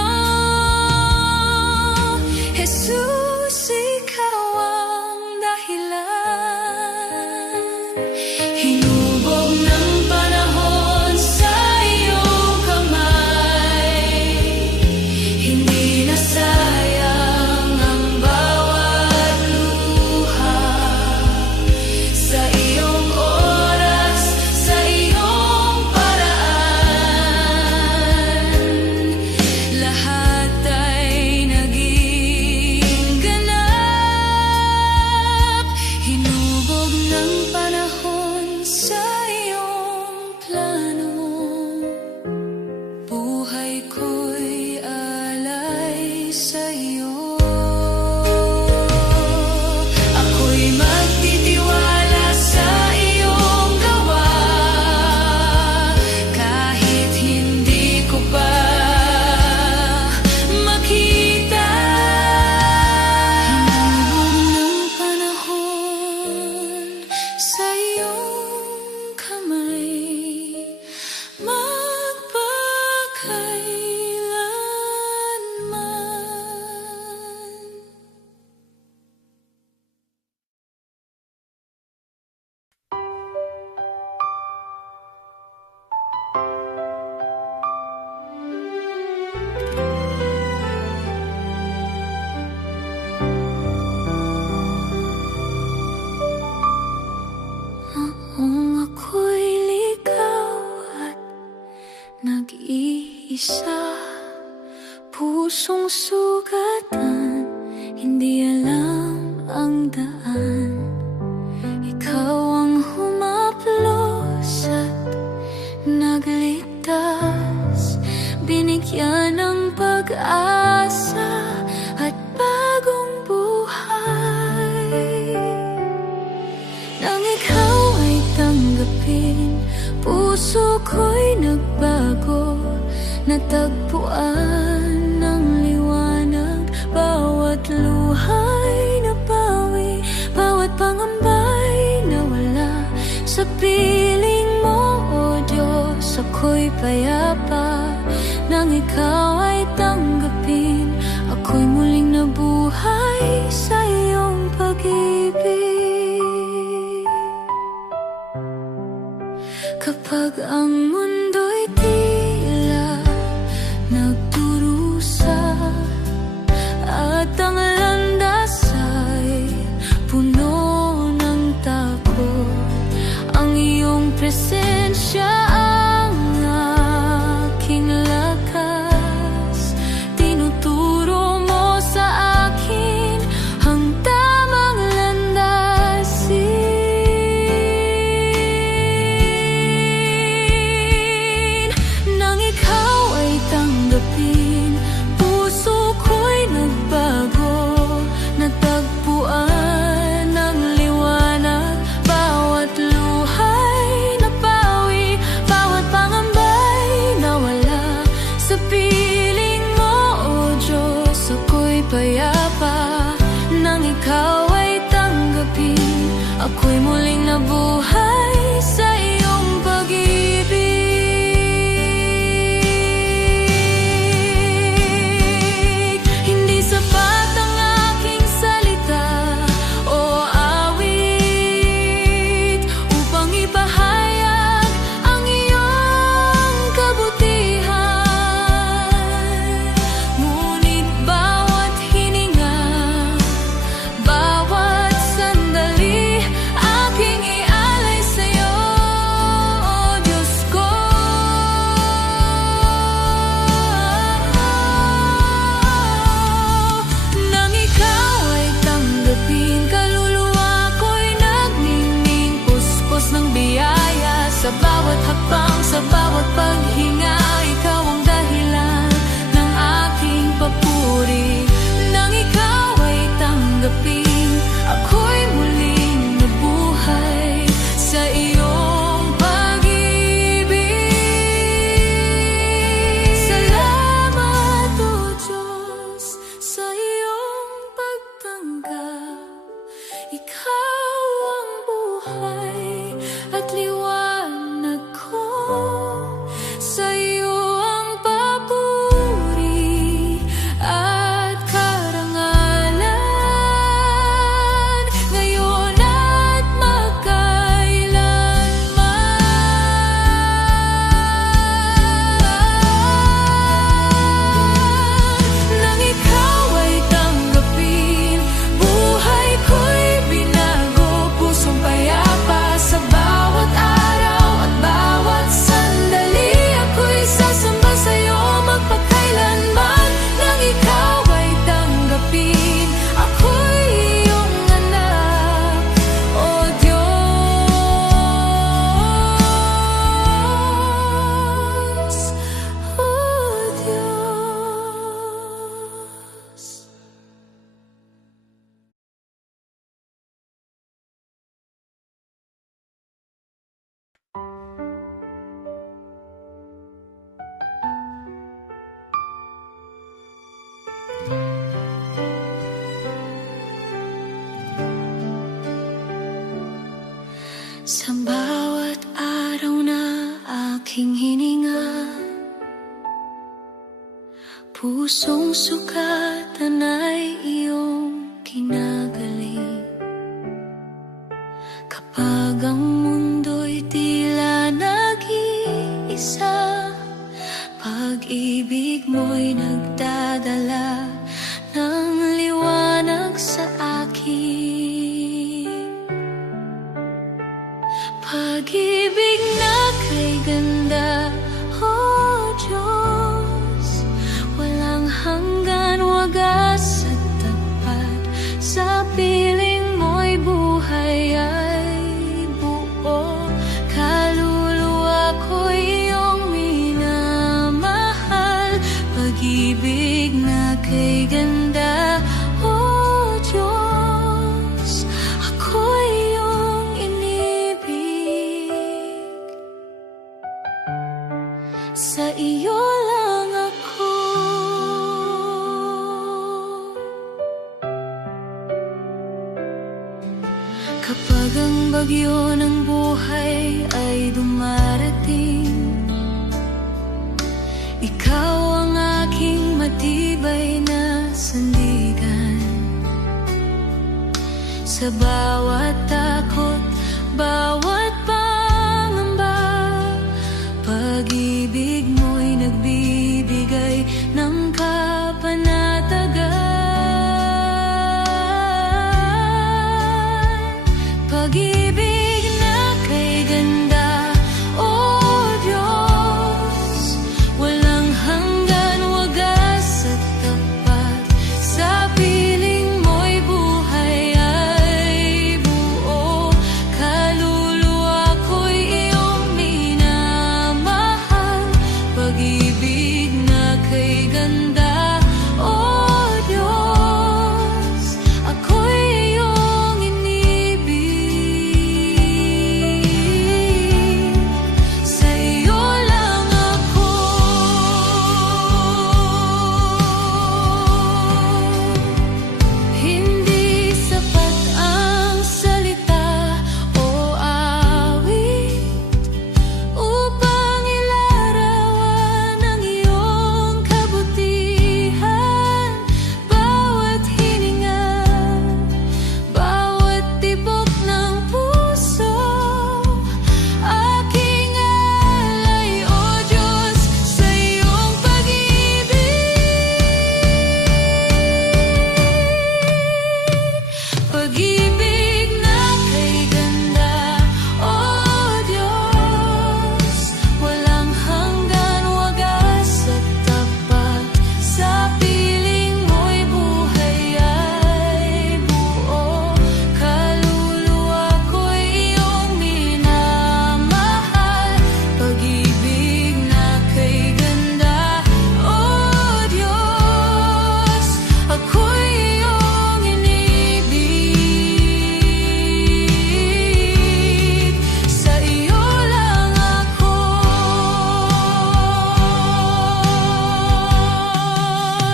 Jesus, ikaw ang dahilan. Hinubog ng panahon sa iyong kamay, hindi na sayang ang bawat luha. pusong sugatan, hindi alam ang daan. Ikaw ang humaplos at nagligtas, binigyan ng pag-asa at bagong buhay. Nang ikaw ay tanggapin, puso ko'y nagbago, natagpuan ng liwanag. Bawat luhay napawi, bawat pangambay nawala. Sa piling mo, O Diyos, ako'y payapa. Nang ikaw ay tanggapin, ako'y muling nabuhay sa iyong pag-ibig. Kapag ang mundo'y tila nagdurusa at ang landas ay puno ng takot, ang iyong presensya ang aking lakas. Tinuturo mo sa akin ang tamang landasin. Nang ikaw ay tanggapin, puso ko'y nagbago, natagpuan ng liwanag. Bawat luhay napawi, bawat pangambay nawala. Sa piling mo, O Diyos, ako'y payapa. Nang ikaw ay tanggapin, ako'y muling nabuhay sa iyong pag-ibig. Hindi sapat ang aking salita o awit upang ipahayag ang iyong kabutihan. Ngunit bawat hininga, bawat sandali, aking ialay sa'yo, O Diyos ko. Nang ikaw ay tanggapin, kaluluwa ko'y nagniningning, puspos ng biyaya. Sa bawat hakbang, sa bawat paghinga, ikaw ang dahilan ng aking papuri. Nang ikaw ay tanggapin, ako'y muling nabuhay sa iyong pag-ibig. Salamat, O Diyos, sa iyong pagtanggap. Ikaw ang buhay at liwanag ko. Sa iyo ang papuri at karangalan, ngayon at magkailanman. Nang ikaw ay tanggapin, buhay ko'y binago, pusong payapa. Sa bawat araw at bawat sandali, ako'y sasamba sa'yo magpakailanman. Nang ikaw ay tanggapin, ako'y iyong anak, O Diyos, O Diyos. Sa bawat araw na aking hininga, pusong sukatan ay iyong kinagaling. Kapag ang mundo'y tila nag-iisa, pag-ibig mo'y nagdadala ng liwanag sa akin. Pag-ibig na kay ganda, O Diyos, walang hanggan. kay ganda. O Diyos, ako iyong inibig. Sa iyo lang ako. Kapag ang bagyo ng buhay ay dumarating, ikaw ang aking matibay na sandigan. Sa bawat takot, bawat pangamba, pag-ibig mo'y nagbibigay ng kapanatagan. Pag-ibig na kay ganda, o Diyos, walang hanggan, wagas at tapat. Sa piling mo'y buhay ay buo. Kaluluwa ko'y iyong minamahal. Pag-ibig na kay ganda, o Diyos, ako'y iyong inibig. Sa iyo lang ako. Hindi sapat ang salita o awit upang ilarawan ang iyong kabutihan. Bawat hininga, bawat tibok ng puso, aking alay, o Diyos, sa iyong pag-ibig. Pag-ibig na kay ganda, o Diyos, walang hanggan, wagas at tapat. Sa piling mo'y buhay ay buo. Kaluluwa ko'y iyong minamahal. Pag-ibig na kay ganda, o Diyos, ako'y iyong inibig. Sa iyo lang ako.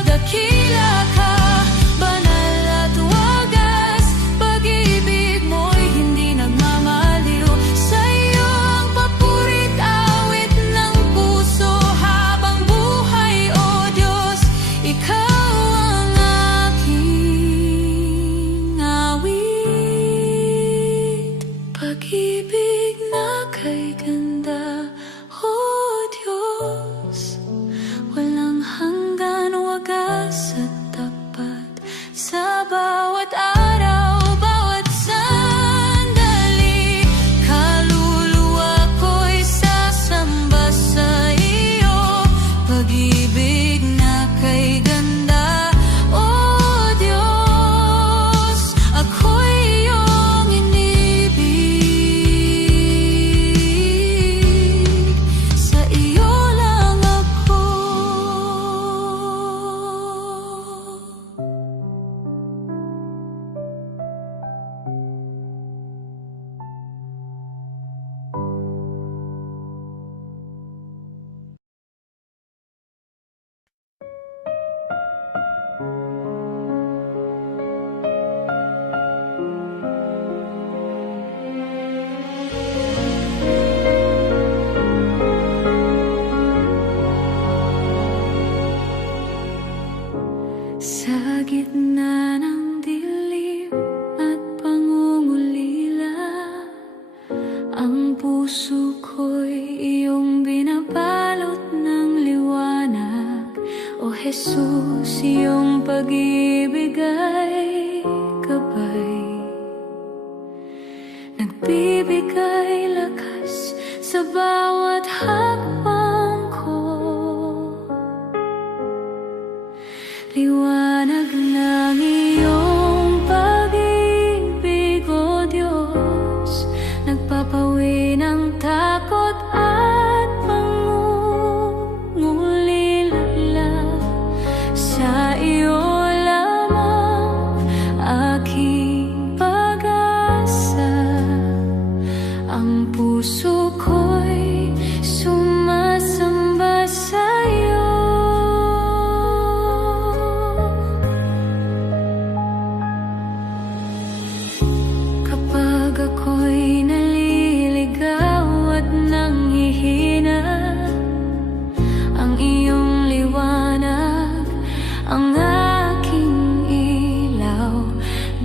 Dakila ka, banal at wagas. Pag-ibig mo'y hindi nagmamaliw. Sa iyo ang papurit, awit ng puso habang buhay, o Diyos. Ikaw ang aking awit. Pag-ibig na kay ganda, o Diyos, walang hanggan, wagas at tapat. Sa bawat araw, bawat sandali, kaluluwa ko'y sasamba sa iyo. Pag-ibig na kay ganda, o Diyos, ako'y iyong inibig. Sa iyo lang ako. Sa gitna ng dilim at pangungulila, ang puso ko'y iyong binabalot ng liwanag. O Jesus, iyong pag-ibig ay gabay, nagbibigay lakas sa bawat hakbang ko. Liwanag ng iyong pag-ibig, o Diyos, nagpapawi ng takot at pangungulila. Sa iyo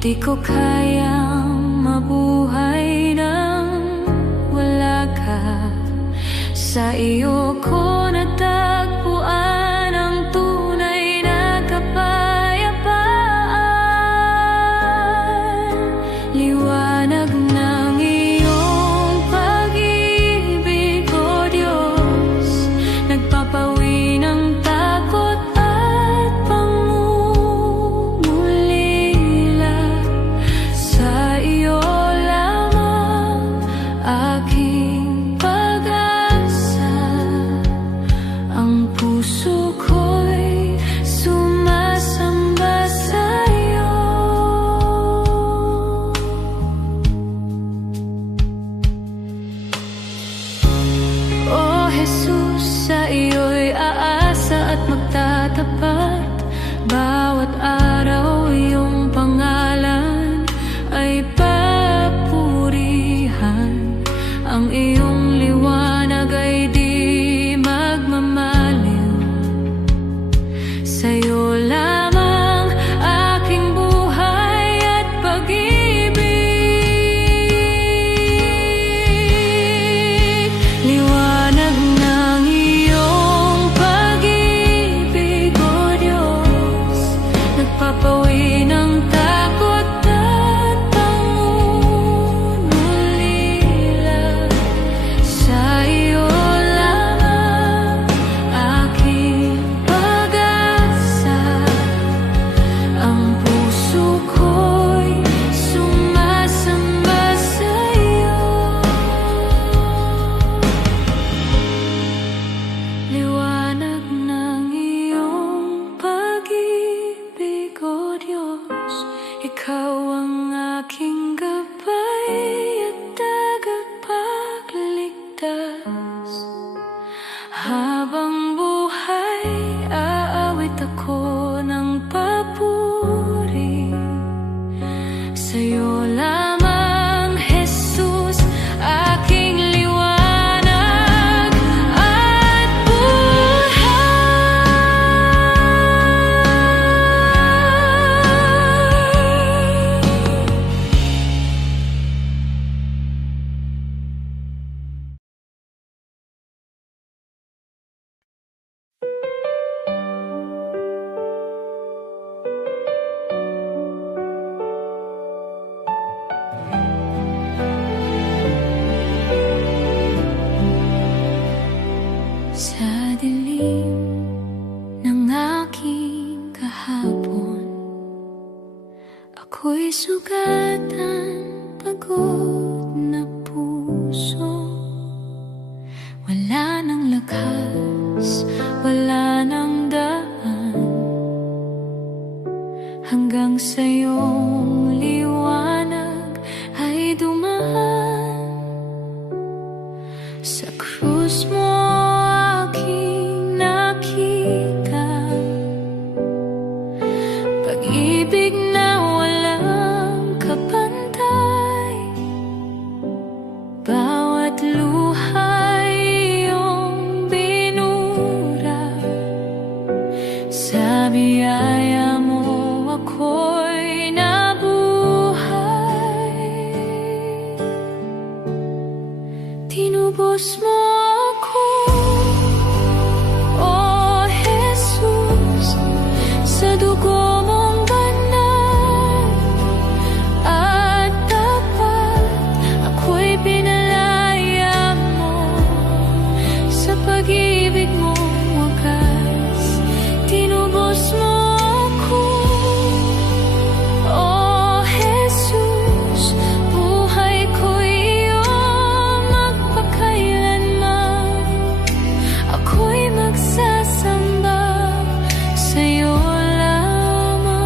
Di ko kayang mabuhay nang wala ka. Sa iyo ko natagpuan ang tunay na kapayapaan. Liwanag ng iyong pag-ibig, O Diyos, nagpapawi ng takot at pangungulila. Sa iyo lamang aking pag-asa, ang puso ko'y sumasamba sa iyo. O Jesus, sa iyo'y aasa at magtatapat. Bawat araw iyong pangalan ay papurihan. Ang iyong liwanag ay di magmamaliw. Sa'yo lamang aking buhay at pag-ibig. Liwanag ng iyong pag-ibig, O Diyos, nagpapawi ng takot at pangungulila. Sa iyo lamang aking pag-asa, ang puso ko'y sumasamba sa iyo. Liwanag ng iyong pag-ibig, O Diyos, ikaw ang aking gabay at tagapagligtas. Habang buhay, aawit ako ng papuri. Sa'yo lamang, Jesus, aking liwanag at buhay. Sa dilim ng aking kahapon, ako'y sugatan, pagod na puso. Wala nang lakas, wala nang daan, hanggang sa iyong liwanag ay dumaan. Sa krus mo aking nakita pag-ibig na walang kapantay. Bawat luha'y iyong binura. Sa biyaya mo ako'y nabuhay. Tinubos mo ako, O Jesus, sa dugo mong banal at tapat. Ako'y pinalaya mo sa pag-ibig mong wagas. Tinubos mo ako, O Jesus, buhay ko'y iyong magpakailanman. Ako'y magsasamba sa'yo lamang.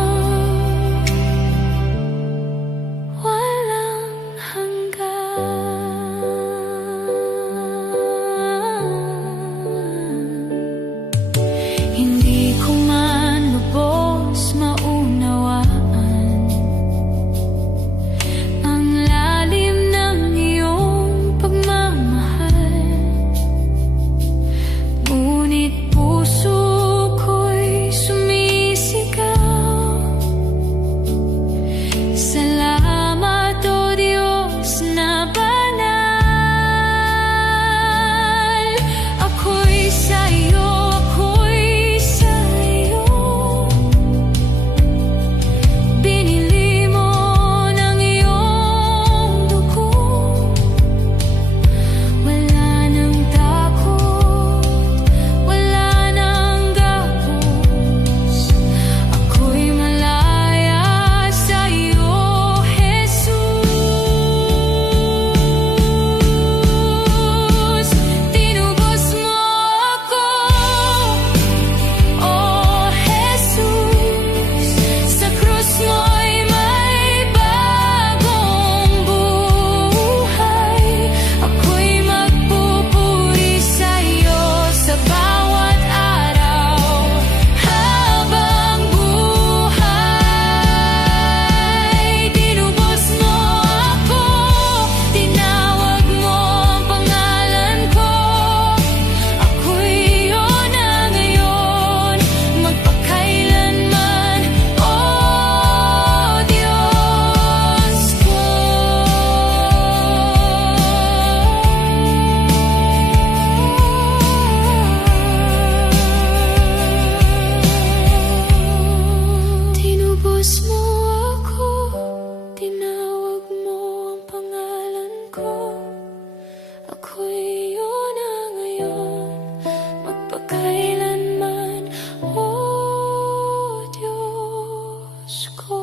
Tinubos mo ako, tinawag mo ang pangalan ko. Ako'y iyong na ngayon, magpakailanman, o Diyos ko.